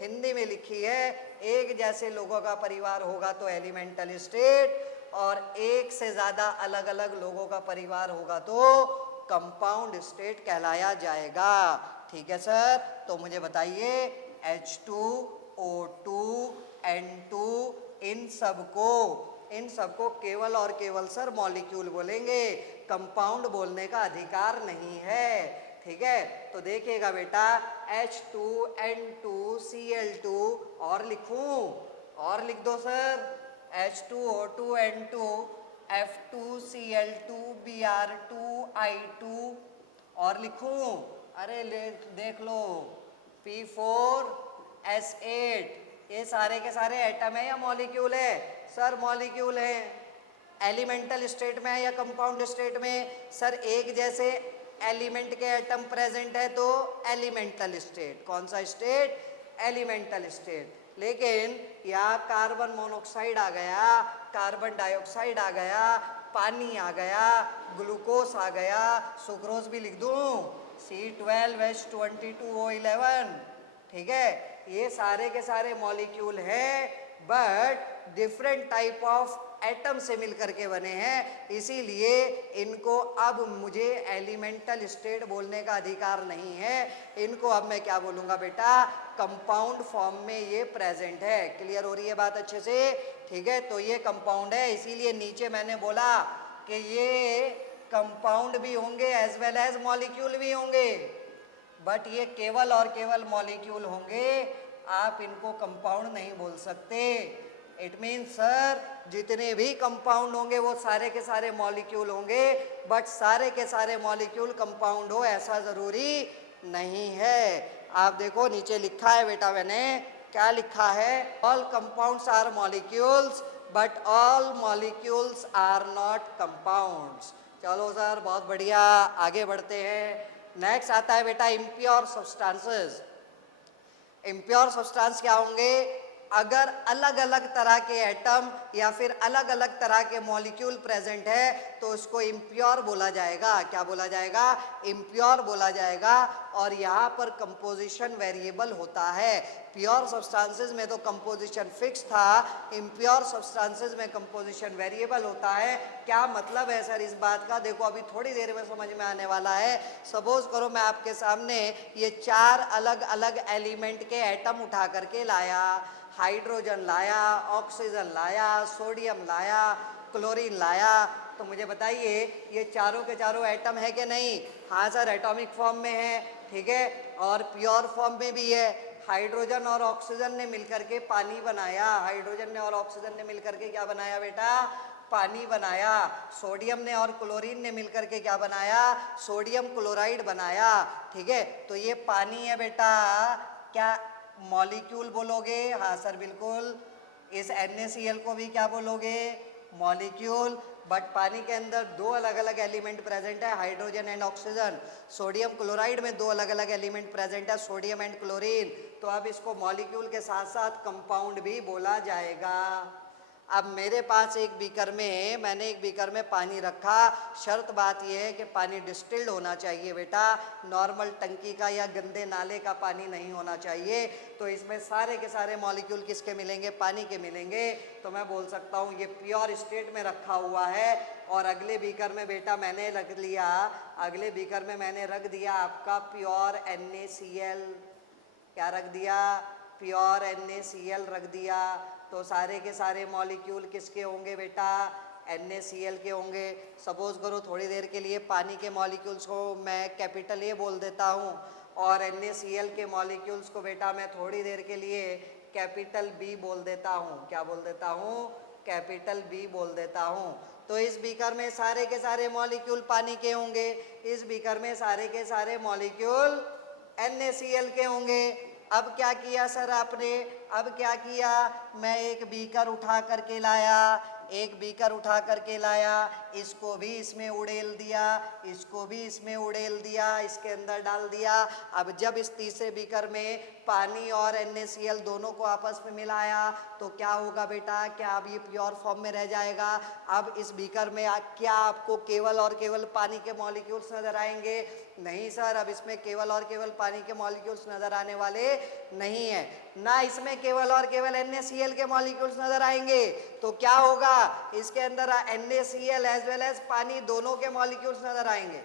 हिंदी में लिखी है। एक जैसे लोगों का परिवार होगा तो एलिमेंटल स्टेट, और एक से ज़्यादा अलग अलग लोगों का परिवार होगा तो कंपाउंड स्टेट कहलाया जाएगा। ठीक है सर, तो मुझे बताइए H2O2 N2 इन सबको केवल और केवल सर मॉलिक्यूल बोलेंगे, कंपाउंड बोलने का अधिकार नहीं है। ठीक है, तो देखिएगा बेटा H2N2Cl2 और लिखूं, और लिख दो सर H2O2N2 F2Cl2 Br2I2 और लिखूं। अरे ले देख लो P4S8, ये सारे के सारे एटम है या मॉलिक्यूल है? सर मॉलिक्यूल है। एलिमेंटल स्टेट में है या कंपाउंड स्टेट में? सर एक जैसे एलिमेंट के एटम प्रेजेंट है तो एलिमेंटल स्टेट। कौन सा स्टेट? Elemental state. लेकिन यहाँ कार्बन मोनोऑक्साइड आ गया, कार्बन डाइऑक्साइड आ गया, पानी आ गया, ग्लूकोज आ गया, सुक्रोज भी लिख दूं C12H22O11। ठीक है, ये सारे के सारे मॉलिक्यूल हैं, but different type of atom से मिलकर के बने हैं, इसीलिए इनको अब मुझे एलिमेंटल स्टेट बोलने का अधिकार नहीं है। इनको अब मैं क्या बोलूँगा बेटा, कंपाउंड फॉर्म में ये प्रेजेंट है। क्लियर हो रही है बात अच्छे से? ठीक है, तो ये कंपाउंड है, इसीलिए नीचे मैंने बोला कि ये कंपाउंड भी होंगे एज वेल एज मॉलिक्यूल भी होंगे, बट ये केवल और केवल मॉलिक्यूल होंगे, आप इनको कंपाउंड नहीं बोल सकते। इट मीन सर जितने भी कंपाउंड होंगे वो सारे के सारे मॉलिक्यूल होंगे, बट सारे के सारे मॉलिक्यूल कंपाउंड हो ऐसा जरूरी नहीं है। आप देखो नीचे लिखा है बेटा, मैंने क्या लिखा है, all compounds are molecules but all molecules are not compounds. चलो सर बहुत बढ़िया, आगे बढ़ते हैं। नेक्स्ट आता है बेटा इम्प्योर सब्सटेंसेस। इम्प्योर सब्सटेंस क्या होंगे, अगर अलग अलग तरह के एटम या फिर अलग अलग तरह के मॉलिक्यूल प्रेजेंट है तो उसको इम्प्योर बोला जाएगा। क्या बोला जाएगा? इम्प्योर बोला जाएगा। और यहाँ पर कंपोजिशन वेरिएबल होता है। प्योर सब्सटेंसेस में तो कंपोजिशन फिक्स था, इम्प्योर सब्सटेंसेस में कंपोजिशन वेरिएबल होता है। क्या मतलब है सर इस बात का? देखो अभी थोड़ी देर में समझ में आने वाला है। सपोज करो मैं आपके सामने ये 4 अलग अलग एलिमेंट के एटम उठा करके लाया, हाइड्रोजन लाया, ऑक्सीजन लाया, सोडियम लाया, क्लोरीन लाया, तो मुझे बताइए ये चारों के चारों एटम है कि नहीं? हाँ सर एटॉमिक फॉर्म में है, ठीक है, और प्योर फॉर्म में भी है। हाइड्रोजन और ऑक्सीजन ने मिलकर के पानी बनाया, हाइड्रोजन ने और ऑक्सीजन ने मिलकर के क्या बनाया बेटा? पानी बनाया। सोडियम ने और क्लोरीन ने मिलकर के क्या बनाया? सोडियम क्लोराइड बनाया। ठीक है, तो ये पानी है बेटा, क्या मॉलिक्यूल बोलोगे? हाँ सर बिल्कुल। इस NaCl को भी क्या बोलोगे? मॉलिक्यूल। बट पानी के अंदर 2 अलग अलग एलिमेंट प्रेजेंट है, hydrogen and oxygen. Sodium chloride में 2 अलग अलग एलिमेंट प्रेजेंट है, सोडियम एंड क्लोरीन। तो अब इसको मॉलिक्यूल के साथ साथ कंपाउंड भी बोला जाएगा। अब मेरे पास एक बीकर में, मैंने एक बीकर में पानी रखा, शर्त बात यह है कि पानी डिस्टिल्ड होना चाहिए बेटा, नॉर्मल टंकी का या गंदे नाले का पानी नहीं होना चाहिए। तो इसमें सारे के सारे मॉलिक्यूल किसके मिलेंगे? पानी के मिलेंगे। तो मैं बोल सकता हूँ ये प्योर स्टेट में रखा हुआ है। और अगले बीकर में बेटा मैंने रख लिया, अगले बीकर में मैंने रख दिया आपका प्योर NaCl। क्या रख दिया? प्योर NaCl रख दिया। तो सारे के सारे मॉलिक्यूल किसके होंगे बेटा? NaCl के होंगे। सपोज करो थोड़ी देर के लिए पानी के मॉलिक्यूल्स को मैं कैपिटल A बोल देता हूँ और NaCl के मॉलिक्यूल्स को बेटा मैं थोड़ी देर के लिए कैपिटल B बोल देता हूँ। क्या बोल देता हूँ? कैपिटल B बोल देता हूँ। तो इस बीकर में सारे के सारे मॉलिक्यूल पानी के होंगे, इस बीकर में सारे के सारे मॉलिक्यूल NaCl के होंगे। अब क्या किया सर आपने? अब क्या किया? मैं एक बीकर उठा करके लाया, एक बीकर उठा करके लाया, इसको भी इसमें उड़ेल दिया, इसको भी इसमें उड़ेल दिया, इसके अंदर डाल दिया। अब जब इस तीसरे बीकर में पानी और NaCl दोनों को आपस में मिलाया तो क्या होगा बेटा? क्या अब ये प्योर फॉर्म में रह जाएगा? अब इस बीकर में क्या आपको केवल और केवल पानी के मॉलिक्यूल्स नजर आएंगे? नहीं सर, अब इसमें केवल और केवल पानी के मॉलिक्यूल्स नजर आने वाले नहीं है, ना इसमें केवल और केवल NaCl के मॉलिक्यूल्स नजर आएंगे। तो क्या होगा? इसके अंदर NaCl एज वेल एज पानी दोनों के मॉलिक्यूल्स नजर आएंगे।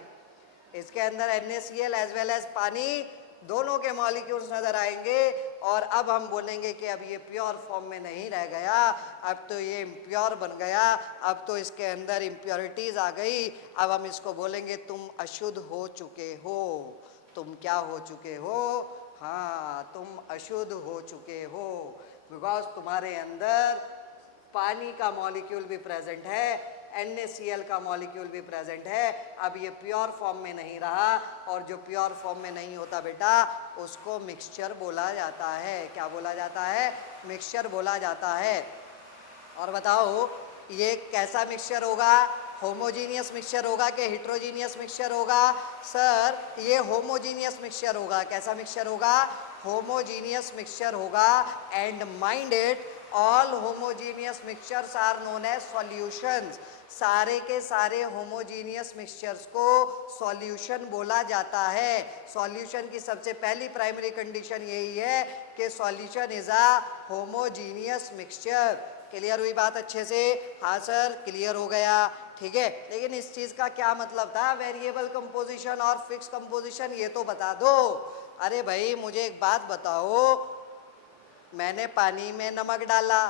इसके अंदर NaCl एज वेल एज पानी दोनों के मॉलिक्यूल्स नजर आएंगे। और अब हम बोलेंगे कि अब ये प्योर फॉर्म में नहीं रह गया, अब तो ये इम्प्योर बन गया, अब तो इसके अंदर इम्प्योरिटीज आ गई। अब हम इसको बोलेंगे तुम अशुद्ध हो चुके हो। तुम क्या हो चुके हो? हाँ, तुम अशुद्ध हो चुके हो, बिकॉज तुम्हारे अंदर पानी का मॉलिक्यूल भी प्रेजेंट है, NaCl का मॉलिक्यूल भी प्रेजेंट है। अब ये प्योर फॉर्म में नहीं रहा, और जो प्योर फॉर्म में नहीं होता बेटा उसको मिक्सचर बोला जाता है। क्या बोला जाता है? मिक्सचर बोला जाता है। और बताओ ये कैसा मिक्सचर होगा? होमोजीनियस मिक्सचर होगा कि हेट्रोजीनियस मिक्सचर होगा? सर ये होमोजीनियस मिक्सचर होगा। कैसा मिक्सचर होगा? होमोजीनियस मिक्सचर होगा। And mind it all homogeneous mixtures are known as solutions. सारे के सारे होमोजीनियस मिक्सचर्स को सॉल्यूशन बोला जाता है। सॉल्यूशन की सबसे पहली प्राइमरी कंडीशन यही है कि solution is a homogeneous mixture. Clear हुई बात अच्छे से? हाँ सर क्लियर हो गया, ठीक है। लेकिन इस चीज का क्या मतलब था, वेरिएबल कंपोजिशन और फिक्स कंपोजिशन, ये तो बता दो। अरे भाई मुझे एक बात बताओ, मैंने पानी में नमक डाला,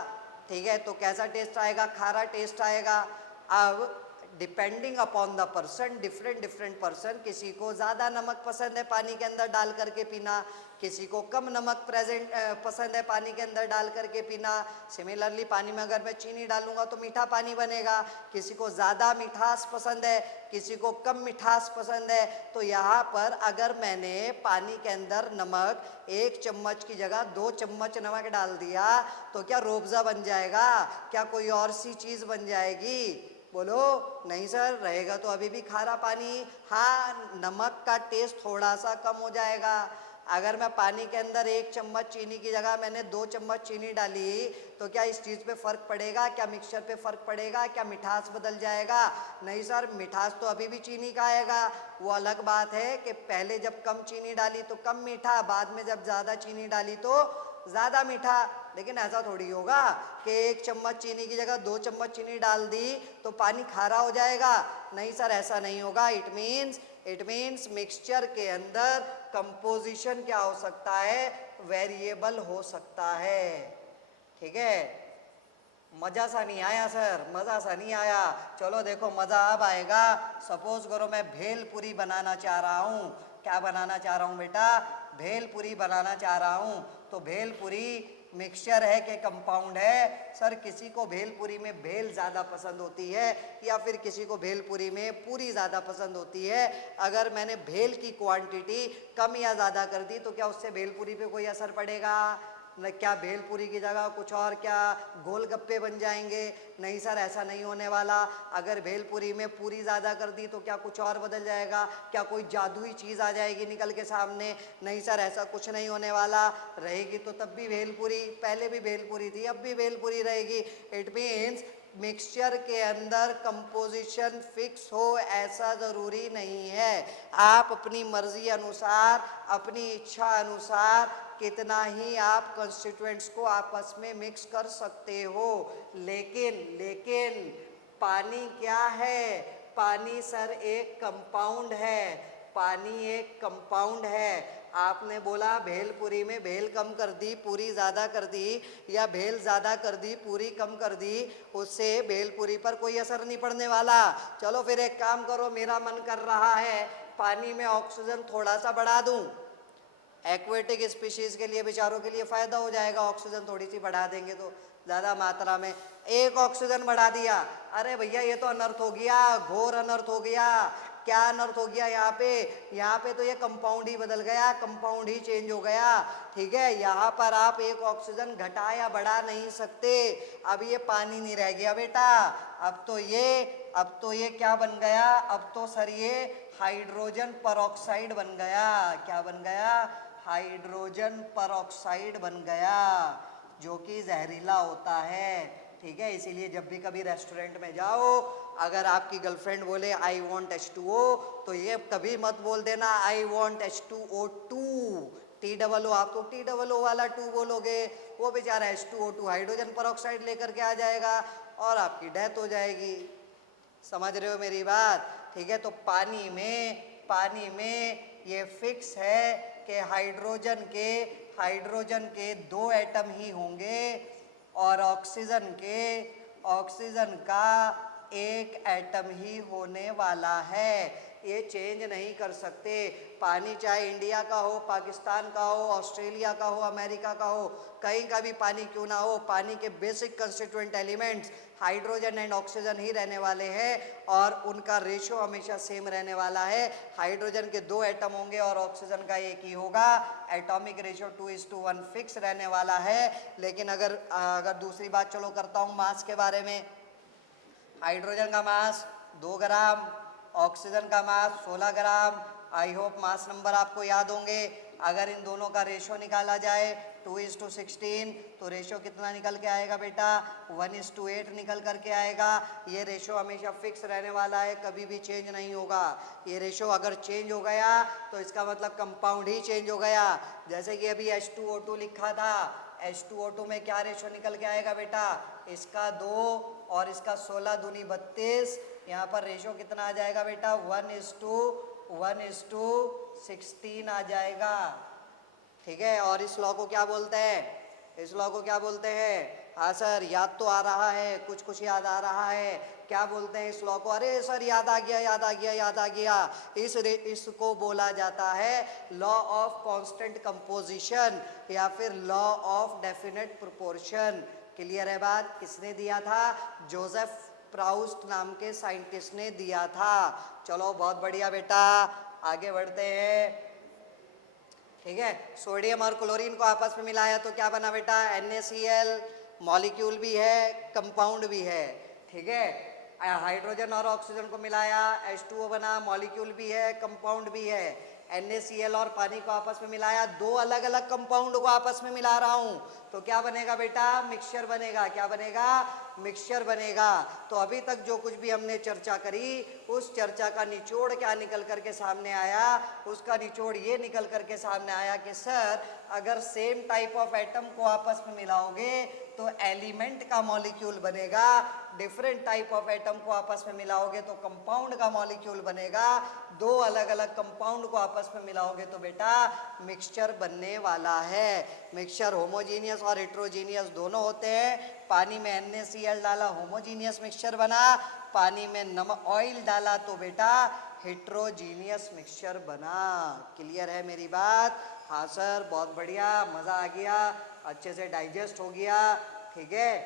ठीक है, तो कैसा टेस्ट आएगा? खारा टेस्ट आएगा। अब depending upon the person, different different person, किसी को ज़्यादा नमक पसंद है पानी के अंदर डाल करके पीना, किसी को कम नमक पसंद है पानी के अंदर डाल करके पीना। सिमिलरली पानी में अगर मैं चीनी डालूंगा तो मीठा पानी बनेगा। किसी को ज़्यादा मिठास पसंद है, किसी को कम मिठास पसंद है। तो यहाँ पर अगर मैंने पानी के अंदर नमक 1 चम्मच की जगह 2 चम्मच नमक डाल दिया तो क्या रूअफ़ज़ा बन जाएगा? क्या कोई और सी चीज़ बन जाएगी? बोलो। नहीं सर, रहेगा तो अभी भी खारा पानी। हाँ, नमक का टेस्ट थोड़ा सा कम हो जाएगा। अगर मैं पानी के अंदर 1 चम्मच चीनी की जगह मैंने 2 चम्मच चीनी डाली तो क्या इस चीज़ पे फ़र्क पड़ेगा? क्या मिक्सचर पे फ़र्क पड़ेगा? क्या मिठास बदल जाएगा? नहीं सर, मिठास तो अभी भी चीनी का आएगा। वो अलग बात है कि पहले जब कम चीनी डाली तो कम मीठा, बाद में जब ज़्यादा चीनी डाली तो ज़्यादा मीठा। लेकिन ऐसा थोड़ी होगा कि 1 चम्मच चीनी की जगह 2 चम्मच चीनी डाल दी तो पानी खारा हो जाएगा। नहीं सर, ऐसा नहीं होगा। इट मीन्स मिक्सचर के अंदर कंपोजिशन क्या हो सकता है? वेरिएबल हो सकता है, ठीक है। मज़ा सा नहीं आया सर, मज़ा सा नहीं आया। चलो देखो मज़ा अब आएगा। सपोज करो मैं भेलपुरी बनाना चाह रहा हूँ। क्या बनाना चाह रहा हूँ बेटा? भेलपुरी बनाना चाह रहा हूँ। तो भेलपुरी मिक्सचर है कि कंपाउंड है? सर किसी को भेलपुरी में भेल ज़्यादा पसंद होती है या फिर किसी को भेलपुरी में पूरी ज़्यादा पसंद होती है। अगर मैंने भेल की क्वांटिटी कम या ज़्यादा कर दी तो क्या उससे भेलपुरी पे कोई असर पड़ेगा? न, क्या भेलपुरी की जगह कुछ और क्या गोलगप्पे बन जाएंगे? नहीं सर, ऐसा नहीं होने वाला। अगर भेलपुरी में पूरी ज़्यादा कर दी तो क्या कुछ और बदल जाएगा? क्या कोई जादुई चीज़ आ जाएगी निकल के सामने? नहीं सर, ऐसा कुछ नहीं होने वाला। रहेगी तो तब भी भेलपुरी, पहले भी भेलपुरी थी, अब भी भेलपुरी रहेगी। इट मीन्स मिक्सचर के अंदर कंपोजिशन फिक्स हो ऐसा ज़रूरी नहीं है। आप अपनी मर्जी अनुसार, अपनी इच्छा अनुसार कितना ही आप कंस्टिट्यूएंट्स को आपस में मिक्स कर सकते हो। लेकिन पानी क्या है? पानी सर एक कंपाउंड है। पानी एक कंपाउंड है। आपने बोला भेलपुरी में भेल कम कर दी, पूरी ज़्यादा कर दी, या भेल ज़्यादा कर दी, पूरी कम कर दी, उससे भेलपुरी पर कोई असर नहीं पड़ने वाला। चलो फिर एक काम करो, मेरा मन कर रहा है पानी में ऑक्सीजन थोड़ा सा बढ़ा दूं। एक्वेटिक स्पीशीज के लिए, बेचारों के लिए फ़ायदा हो जाएगा। ऑक्सीजन थोड़ी सी बढ़ा देंगे तो ज़्यादा मात्रा में। 1 ऑक्सीजन बढ़ा दिया, अरे भैया ये तो अनर्थ हो गया, घोर अनर्थ हो गया। क्या अनर्थ हो गया यहाँ पे? यहाँ पे तो ये कंपाउंड ही बदल गया, कंपाउंड ही चेंज हो गया, ठीक है। यहाँ पर आप 1 ऑक्सीजन घटा या बढ़ा नहीं सकते। अब ये पानी नहीं रह गया बेटा। अब तो ये क्या बन गया? अब तो सर ये हाइड्रोजन परऑक्साइड बन गया। क्या बन गया? हाइड्रोजन परऑक्साइड बन गया, जो कि जहरीला होता है, ठीक है। इसीलिए जब भी कभी रेस्टोरेंट में जाओ, अगर आपकी गर्लफ्रेंड बोले आई वॉन्ट H2O, तो ये कभी मत बोल देना आई वॉन्ट H2O2, T-O-O। आप तो T-O-O वाला 2 बोलोगे, वो बेचारा H2O2 हाइड्रोजन परऑक्साइड लेकर के आ जाएगा और आपकी डेथ हो जाएगी। समझ रहे हो मेरी बात? ठीक है। तो पानी में ये फिक्स है कि हाइड्रोजन के 2 एटम ही होंगे और ऑक्सीजन का 1 एटम ही होने वाला है। ये चेंज नहीं कर सकते। पानी चाहे इंडिया का हो, पाकिस्तान का हो, ऑस्ट्रेलिया का हो, अमेरिका का हो, कहीं का भी पानी क्यों ना हो, पानी के basic constituent elements hydrogen and oxygen ही रहने वाले हैं और उनका रेशो हमेशा सेम रहने वाला है। हाइड्रोजन के 2 एटम होंगे और ऑक्सीजन का 1 ही होगा। एटॉमिक रेशो 2:1 फिक्स रहने वाला है। लेकिन अगर दूसरी बात चलो करता हूँ मास के बारे में। हाइड्रोजन का मास 2 ग्राम, ऑक्सीजन का मास 16 ग्राम। आई होप मास नंबर आपको याद होंगे। अगर इन दोनों का रेशो निकाला जाए 2:16, तो रेशो कितना निकल के आएगा बेटा? 1:8 निकल करके आएगा। ये रेशो हमेशा फिक्स रहने वाला है, कभी भी चेंज नहीं होगा। ये रेशो अगर चेंज हो गया तो इसका मतलब कंपाउंड ही चेंज हो गया। जैसे कि अभी H2O2 लिखा था, H2O2 में क्या रेशो निकल के आएगा बेटा? इसका 2 और इसका 16 दूनी 32। यहाँ पर रेशो कितना आ जाएगा बेटा? 1:16 आ जाएगा। ठीक है, और इस लॉ को क्या बोलते हैं? इस लॉ को क्या बोलते हैं? हाँ सर, याद तो आ रहा है, कुछ कुछ याद आ रहा है। क्या बोलते हैं इस लॉ को? अरे सर याद आ गया, याद आ गया, याद आ गया। इसको बोला जाता है लॉ ऑफ कांस्टेंट कंपोजिशन या फिर law of definite proportion. Clear है बात? किसने दिया था? जोसेफ प्राउस्ट नाम के साइंटिस्ट ने दिया था। चलो बहुत बढ़िया बेटा, आगे बढ़ते हैं। ठीक है, सोडियम और क्लोरीन को आपस में मिलाया तो क्या बना बेटा? NaCl, मॉलिक्यूल भी है, कंपाउंड भी है। ठीक है, हाइड्रोजन और ऑक्सीजन को मिलाया, H2O बना, मॉलिक्यूल भी है, कंपाउंड भी है। NaCl और पानी को आपस में मिलाया, दो अलग अलग कंपाउंड को आपस में मिला रहा हूं, तो क्या बनेगा बेटा? मिक्सचर बनेगा। क्या बनेगा? मिक्सचर बनेगा। तो अभी तक जो कुछ भी हमने चर्चा करी, उस चर्चा का निचोड़ क्या निकल करके सामने आया? उसका निचोड़ ये निकल करके सामने आया कि सर अगर सेम टाइप ऑफ एटम को आपस में मिलाओगे तो एलिमेंट का मॉलिक्यूल बनेगा, डिफरेंट टाइप ऑफ एटम को आपस में मिलाओगे तो कंपाउंड का मॉलिक्यूल बनेगा, दो अलग अलग कंपाउंड को आपस में मिलाओगे तो बेटा मिक्सचर बनने वाला है। मिक्सचर होमोजीनियस और हेट्रोजीनियस दोनों होते हैं। पानी में NaCl डाला, होमोजीनियस मिक्सचर बना, पानी में नमक ऑयल डाला तो बेटा हेट्रोजीनियस मिक्सचर बना। क्लियर है मेरी बात? हाँ सर, बहुत बढ़िया, मजा आ गया, अच्छे से डाइजेस्ट हो गया। ठीक है,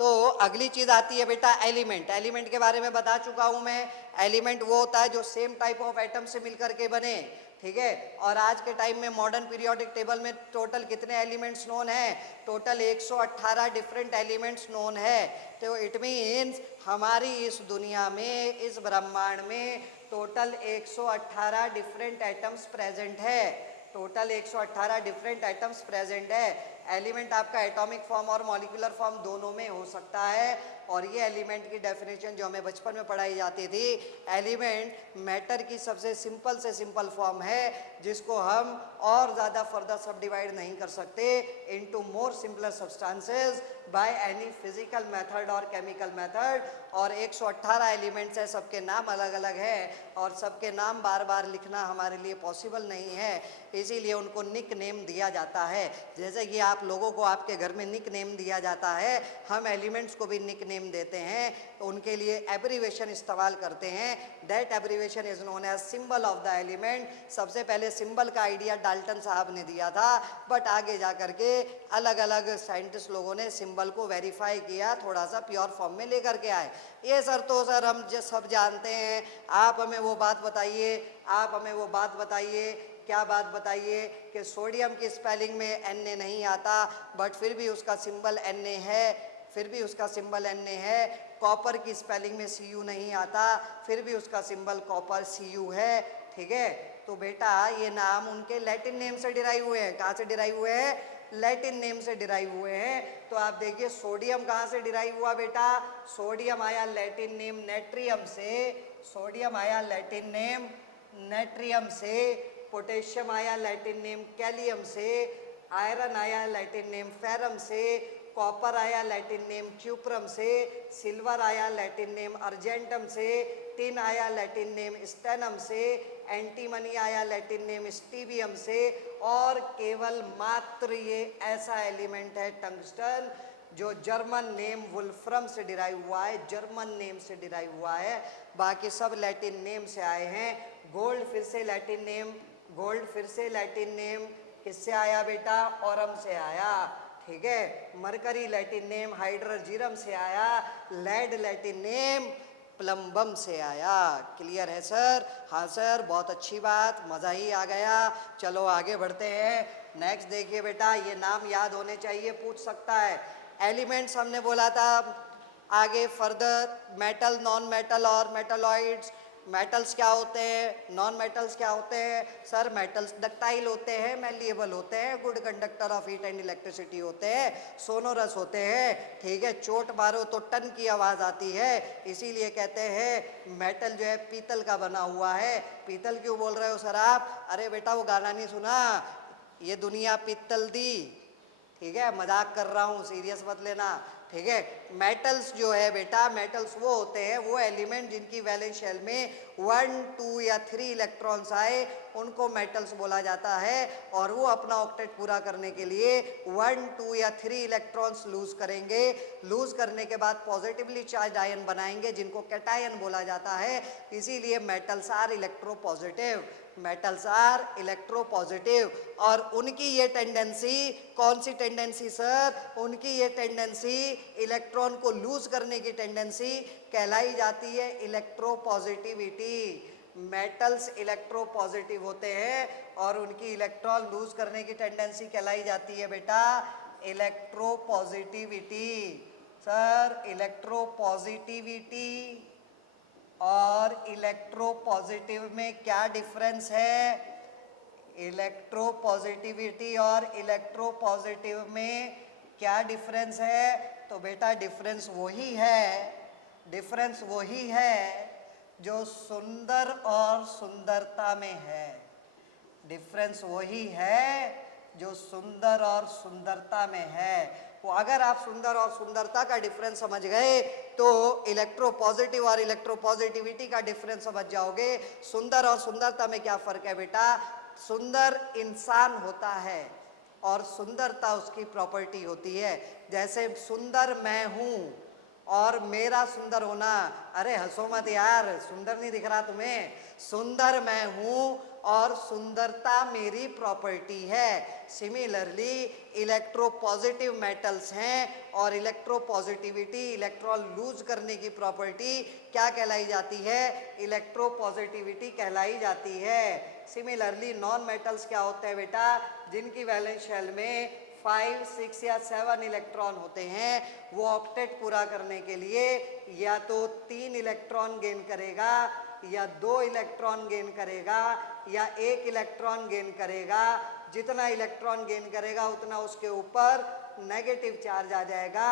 तो अगली चीज आती है बेटा एलिमेंट। एलिमेंट के बारे में बता चुका हूं मैं। एलिमेंट वो होता है जो सेम टाइप ऑफ एटम से मिलकर के बने। ठीक है, और आज के टाइम में मॉडर्न पीरियोडिक टेबल में टोटल कितने एलिमेंट्स नोन है? टोटल 118 डिफरेंट एलिमेंट्स नोन है। तो इट मीन्स हमारी इस दुनिया में, इस ब्रह्मांड में टोटल 118 डिफरेंट एटम्स प्रेजेंट है। टोटल 118 डिफरेंट एटम्स प्रेजेंट है। एलिमेंट आपका एटॉमिक फॉर्म और मॉलिक्यूलर फॉर्म दोनों में हो सकता है। और ये एलिमेंट की डेफिनेशन जो हमें बचपन में पढ़ाई जाती थी, एलिमेंट मैटर की सबसे सिंपल से सिंपल फॉर्म है जिसको हम और ज़्यादा फर्दर सब डिवाइड नहीं कर सकते into more simpler substances by any physical method और केमिकल मेथड। और 118 एलिमेंट्स हैं, सबके नाम अलग अलग हैं और सबके नाम बार बार लिखना हमारे लिए पॉसिबल नहीं है, इसीलिए उनको निक नेम दिया जाता है। जैसे कि आप लोगों को आपके घर में निक नेम दिया जाता है, हम एलिमेंट्स को भी निक नेम देते हैं, तो उनके लिए एब्रीवेशन इस्तेमाल करते हैं। That abbreviation is known as symbol of the element. सबसे पहले सिंबल का आइडिया डाल्टन साहब ने दिया था, बट आगे जा करके अलग अलग साइंटिस्ट लोगों ने सिंबल को वेरीफाई किया, थोड़ा सा प्योर फॉर्म में लेकर के आए। ये सर तो सर हम सब जानते हैं, आप हमें वो बात बताइए, आप हमें वो बात बताइए। क्या बात बताइए? कि सोडियम की स्पेलिंग में Na नहीं आता, बट फिर भी उसका सिंबल Na है, फिर भी उसका सिंबल Na है। कॉपर की स्पेलिंग में Cu नहीं आता, फिर भी उसका सिंबल कॉपर Cu है। ठीक है, तो बेटा ये नाम उनके लैटिन नेम से डिराइव हुए हैं। कहाँ से डिराइव हुए हैं? लैटिन नेम से डिराइव हुए हैं। तो आप देखिए सोडियम कहाँ से डिराइव हुआ बेटा? सोडियम आया लैटिन नेम नेट्रियम से, सोडियम आया लैटिन नेम नेट्रियम से, पोटेशियम आया लैटिन नेम कैलियम से, आयरन आया लैटिन नेम फेरम से, कॉपर आया लैटिन नेम क्यूप्रम से, सिल्वर आया लैटिन नेम अर्जेंटम से, टिन आया लैटिन नेम स्टेनम से, एंटीमनी आया लैटिन नेम स्टीबियम से, और केवल मात्र ये ऐसा एलिमेंट है टंगस्टन जो जर्मन नेम वुल्फ्रम से डिराइव हुआ है, जर्मन नेम से डिराइव हुआ है। बाकी सब लैटिन नेम से आए हैं। गोल्ड फिर से लैटिन नेम, गोल्ड फिर से लैटिन नेम किससे आया बेटा? ऑरम से आया। ठीक है, मरकरी लैटिन नेम हाइड्रोजीरम से आया, लेड लैटिन नेम प्लम्बम से आया। क्लियर है सर? हाँ सर, बहुत अच्छी बात, मज़ा ही आ गया। चलो आगे बढ़ते हैं। नेक्स्ट देखिए बेटा, ये नाम याद होने चाहिए, पूछ सकता है। एलिमेंट्स हमने बोला था, आगे फर्दर मेटल, नॉन मेटल और मेटलॉइड्स, मेटल्स क्या होते हैं, नॉन मेटल्स क्या होते हैं? सर मेटल्स डक्टाइल होते हैं, मैलिएबल होते हैं, good conductor of heat and electricity होते हैं, सोनोरस होते हैं, ठीक है, चोट मारो तो टन की आवाज़ आती है, इसीलिए कहते हैं मेटल जो है पीतल का बना हुआ है। पीतल क्यों बोल रहे हो सर आप? अरे बेटा वो गाना नहीं सुना, ये दुनिया पीतल दी, ठीक है, मजाक कर रहा हूँ, सीरियस मत लेना, ठीक है। मेटल्स जो है बेटा, मेटल्स वो होते हैं, वो एलिमेंट जिनकी वैलेंस शेल में 1, 2 या 3 इलेक्ट्रॉन्स आए उनको मेटल्स बोला जाता है, और वो अपना ऑक्टेट पूरा करने के लिए 1, 2 या 3 इलेक्ट्रॉन्स लूज करेंगे। लूज करने के बाद पॉजिटिवली चार्ज आयन बनाएंगे जिनको कैटायन बोला जाता है, इसीलिए metals are electropositive, metals are electropositive. और उनकी ये टेंडेंसी, कौन सी टेंडेंसी सर? उनकी ये टेंडेंसी, इलेक्ट्रॉन को लूज करने की टेंडेंसी कहलाई जाती है इलेक्ट्रोपॉजिटिविटी। मेटल्स इलेक्ट्रोपॉजिटिव होते हैं और उनकी इलेक्ट्रॉन लूज करने की टेंडेंसी कहलाई जाती है बेटा इलेक्ट्रोपॉजिटिविटी। सर इलेक्ट्रोपॉजिटिविटी और इलेक्ट्रोपॉजिटिव में क्या डिफरेंस है? इलेक्ट्रोपॉजिटिविटी और इलेक्ट्रोपॉजिटिव में क्या डिफरेंस है? तो बेटा डिफरेंस वही है, डिफरेंस वही है जो सुंदर और सुंदरता में है, डिफरेंस वही है जो सुंदर और सुंदरता में है। वो अगर आप सुंदर और सुंदरता का डिफरेंस समझ गए तो इलेक्ट्रोपॉजिटिव और इलेक्ट्रोपॉजिटिविटी का डिफरेंस समझ जाओगे। सुंदर और सुंदरता में क्या फर्क है बेटा? सुंदर इंसान होता है और सुंदरता उसकी प्रॉपर्टी होती है। जैसे सुंदर मैं हूं और मेरा सुंदर होना, अरे हंसो मत यार, सुंदर नहीं दिख रहा तुम्हें? सुंदर मैं हूं और सुंदरता मेरी प्रॉपर्टी है। सिमिलरली इलेक्ट्रोपॉजिटिव मेटल्स हैं और इलेक्ट्रोपॉजिटिविटी, इलेक्ट्रॉन लूज करने की प्रॉपर्टी क्या कहलाई जाती है? इलेक्ट्रोपॉजिटिविटी कहलाई जाती है। सिमिलरली नॉन मेटल्स क्या होते हैं बेटा? जिनकी वैलेंस शेल में 5, 6 या 7 इलेक्ट्रॉन होते हैं, वो ऑक्टेट पूरा करने के लिए या तो 3 इलेक्ट्रॉन गेन करेगा या 2 इलेक्ट्रॉन गेन करेगा या 1 इलेक्ट्रॉन गेन करेगा। जितना इलेक्ट्रॉन गेन करेगा उतना उसके ऊपर नेगेटिव चार्ज आ जाएगा,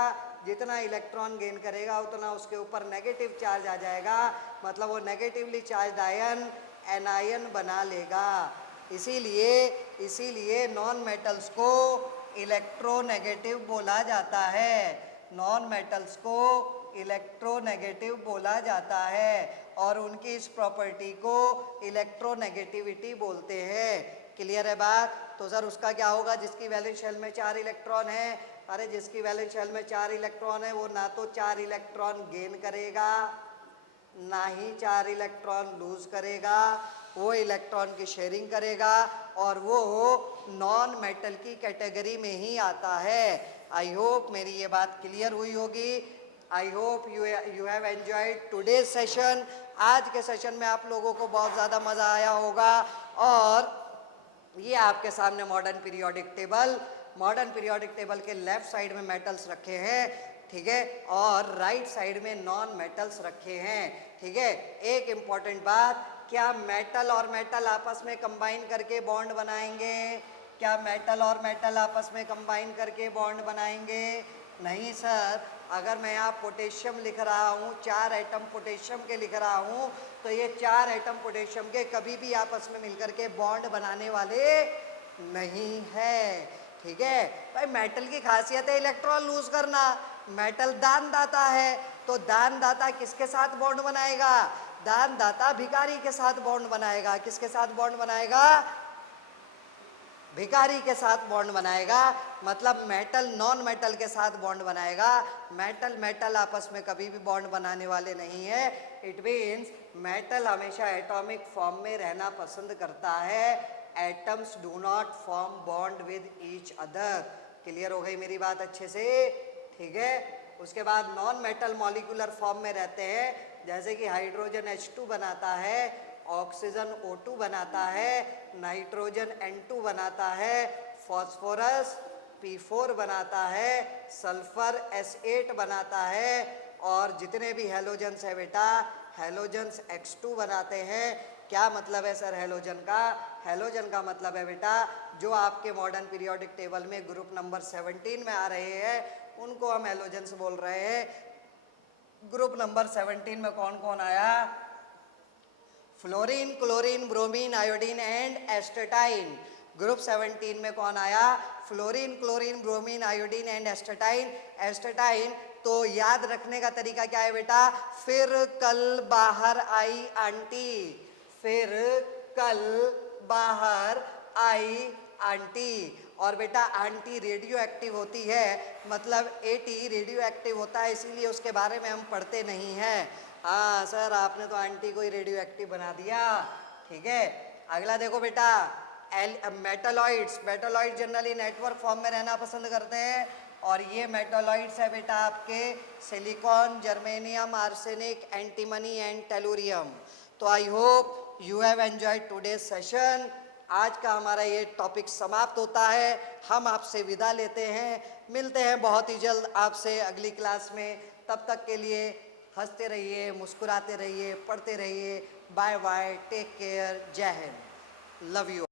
जितना इलेक्ट्रॉन गेन करेगा उतना उसके ऊपर नेगेटिव चार्ज आ जाएगा, मतलब वो नेगेटिवली चार्ज आयन एनायन बना लेगा। इसीलिए नॉन मेटल्स को इलेक्ट्रोनेगेटिव बोला जाता है, नॉन मेटल्स को इलेक्ट्रोनेगेटिव बोला जाता है और उनकी इस प्रॉपर्टी को इलेक्ट्रोनेगेटिविटी बोलते हैं। क्लियर है बात? तो सर उसका क्या होगा जिसकी वैलेंस शेल में 4 इलेक्ट्रॉन है? अरे जिसकी वैलेंस शेल में 4 इलेक्ट्रॉन है वो ना तो 4 इलेक्ट्रॉन गेन करेगा ना ही 4 इलेक्ट्रॉन लूज करेगा, वो इलेक्ट्रॉन की शेयरिंग करेगा और वो नॉन मेटल की कैटेगरी में ही आता है। आई होप मेरी ये बात क्लियर हुई होगी। आई hope you have enjoyed today's session. आज के सेशन में आप लोगों को बहुत ज़्यादा मज़ा आया होगा। और ये आपके सामने मॉडर्न पीरियोडिक टेबल के लेफ्ट साइड में मेटल्स रखे हैं, ठीक है, और राइट साइड में नॉन मेटल्स रखे हैं, ठीक है। एक इम्पॉर्टेंट बात, क्या मेटल और मेटल आपस में कंबाइन करके बॉन्ड बनाएंगे? क्या मेटल और मेटल आपस में कंबाइन करके बॉन्ड बनाएंगे? नहीं सर। अगर मैं यहाँ पोटेशियम लिख रहा हूँ, 4 एटम पोटेशियम के लिख रहा हूँ, तो ये 4 एटम पोटेशियम के कभी भी आपस में मिलकर के बॉन्ड बनाने वाले नहीं है, ठीक है भाई। मेटल की खासियत है इलेक्ट्रॉन लूज करना। मेटल दानदाता है, तो दानदाता किसके साथ बॉन्ड बनाएगा? दानदाता भिखारी के साथ बॉन्ड बनाएगा। किसके साथ बॉन्ड बनाएगा? भिखारी के साथ बॉन्ड बनाएगा। मतलब मेटल नॉन मेटल के साथ बॉन्ड बनाएगा। मेटल मेटल आपस में कभी भी बॉन्ड बनाने वाले नहीं है। इट मीन्स मेटल हमेशा एटॉमिक फॉर्म में रहना पसंद करता है। Atoms do not form bond with each other. Clear हो गई मेरी बात अच्छे से? ठीक है। उसके बाद नॉन मेटल मॉलिक्यूलर फॉर्म में रहते हैं, जैसे कि हाइड्रोजन H2 बनाता है, ऑक्सीजन O2 बनाता है, नाइट्रोजन N2 बनाता है, फॉस्फोरस P4 बनाता है, सल्फर S8 बनाता है, और जितने भी हेलोजन्स है बेटा, हैलोजन्स X2 बनाते हैं। क्या मतलब है सर हैलोजन का? हैलोजन का मतलब है बेटा जो आपके मॉडर्न पीरियोडिक टेबल में ग्रुप नंबर 17 में आ रहे हैं उनको हम हैलोजन्स बोल रहे हैं। ग्रुप नंबर 17 में कौन कौन आया? Fluorine, chlorine, bromine, iodine and astatine. Group 17 में कौन आया? Fluorine, chlorine, bromine, iodine and astatine. Astatine तो याद रखने का तरीका क्या है बेटा? फिर कल बाहर आई आंटी, फिर कल बाहर आई आंटी। और बेटा आंटी रेडियो एक्टिव होती है, मतलब एटी रेडियो एक्टिव होता है, इसीलिए उसके बारे में हम पढ़ते नहीं हैं। हाँ सर आपने तो आंटी को ही रेडियो एक्टिव बना दिया। ठीक है, अगला देखो बेटा metalloids. Metalloid generally network form में रहना पसंद करते हैं और ये मेटालॉइड्स है बेटा आपके silicon, germanium, arsenic, antimony and tellurium. तो I hope you have enjoyed today's session. आज का हमारा ये टॉपिक समाप्त होता है। हम आपसे विदा लेते हैं, मिलते हैं बहुत ही जल्द आपसे अगली क्लास में। तब तक के लिए हंसते रहिए, मुस्कुराते रहिए, पढ़ते रहिए। बाय बाय, टेक केयर, जय हिंद, लव यू।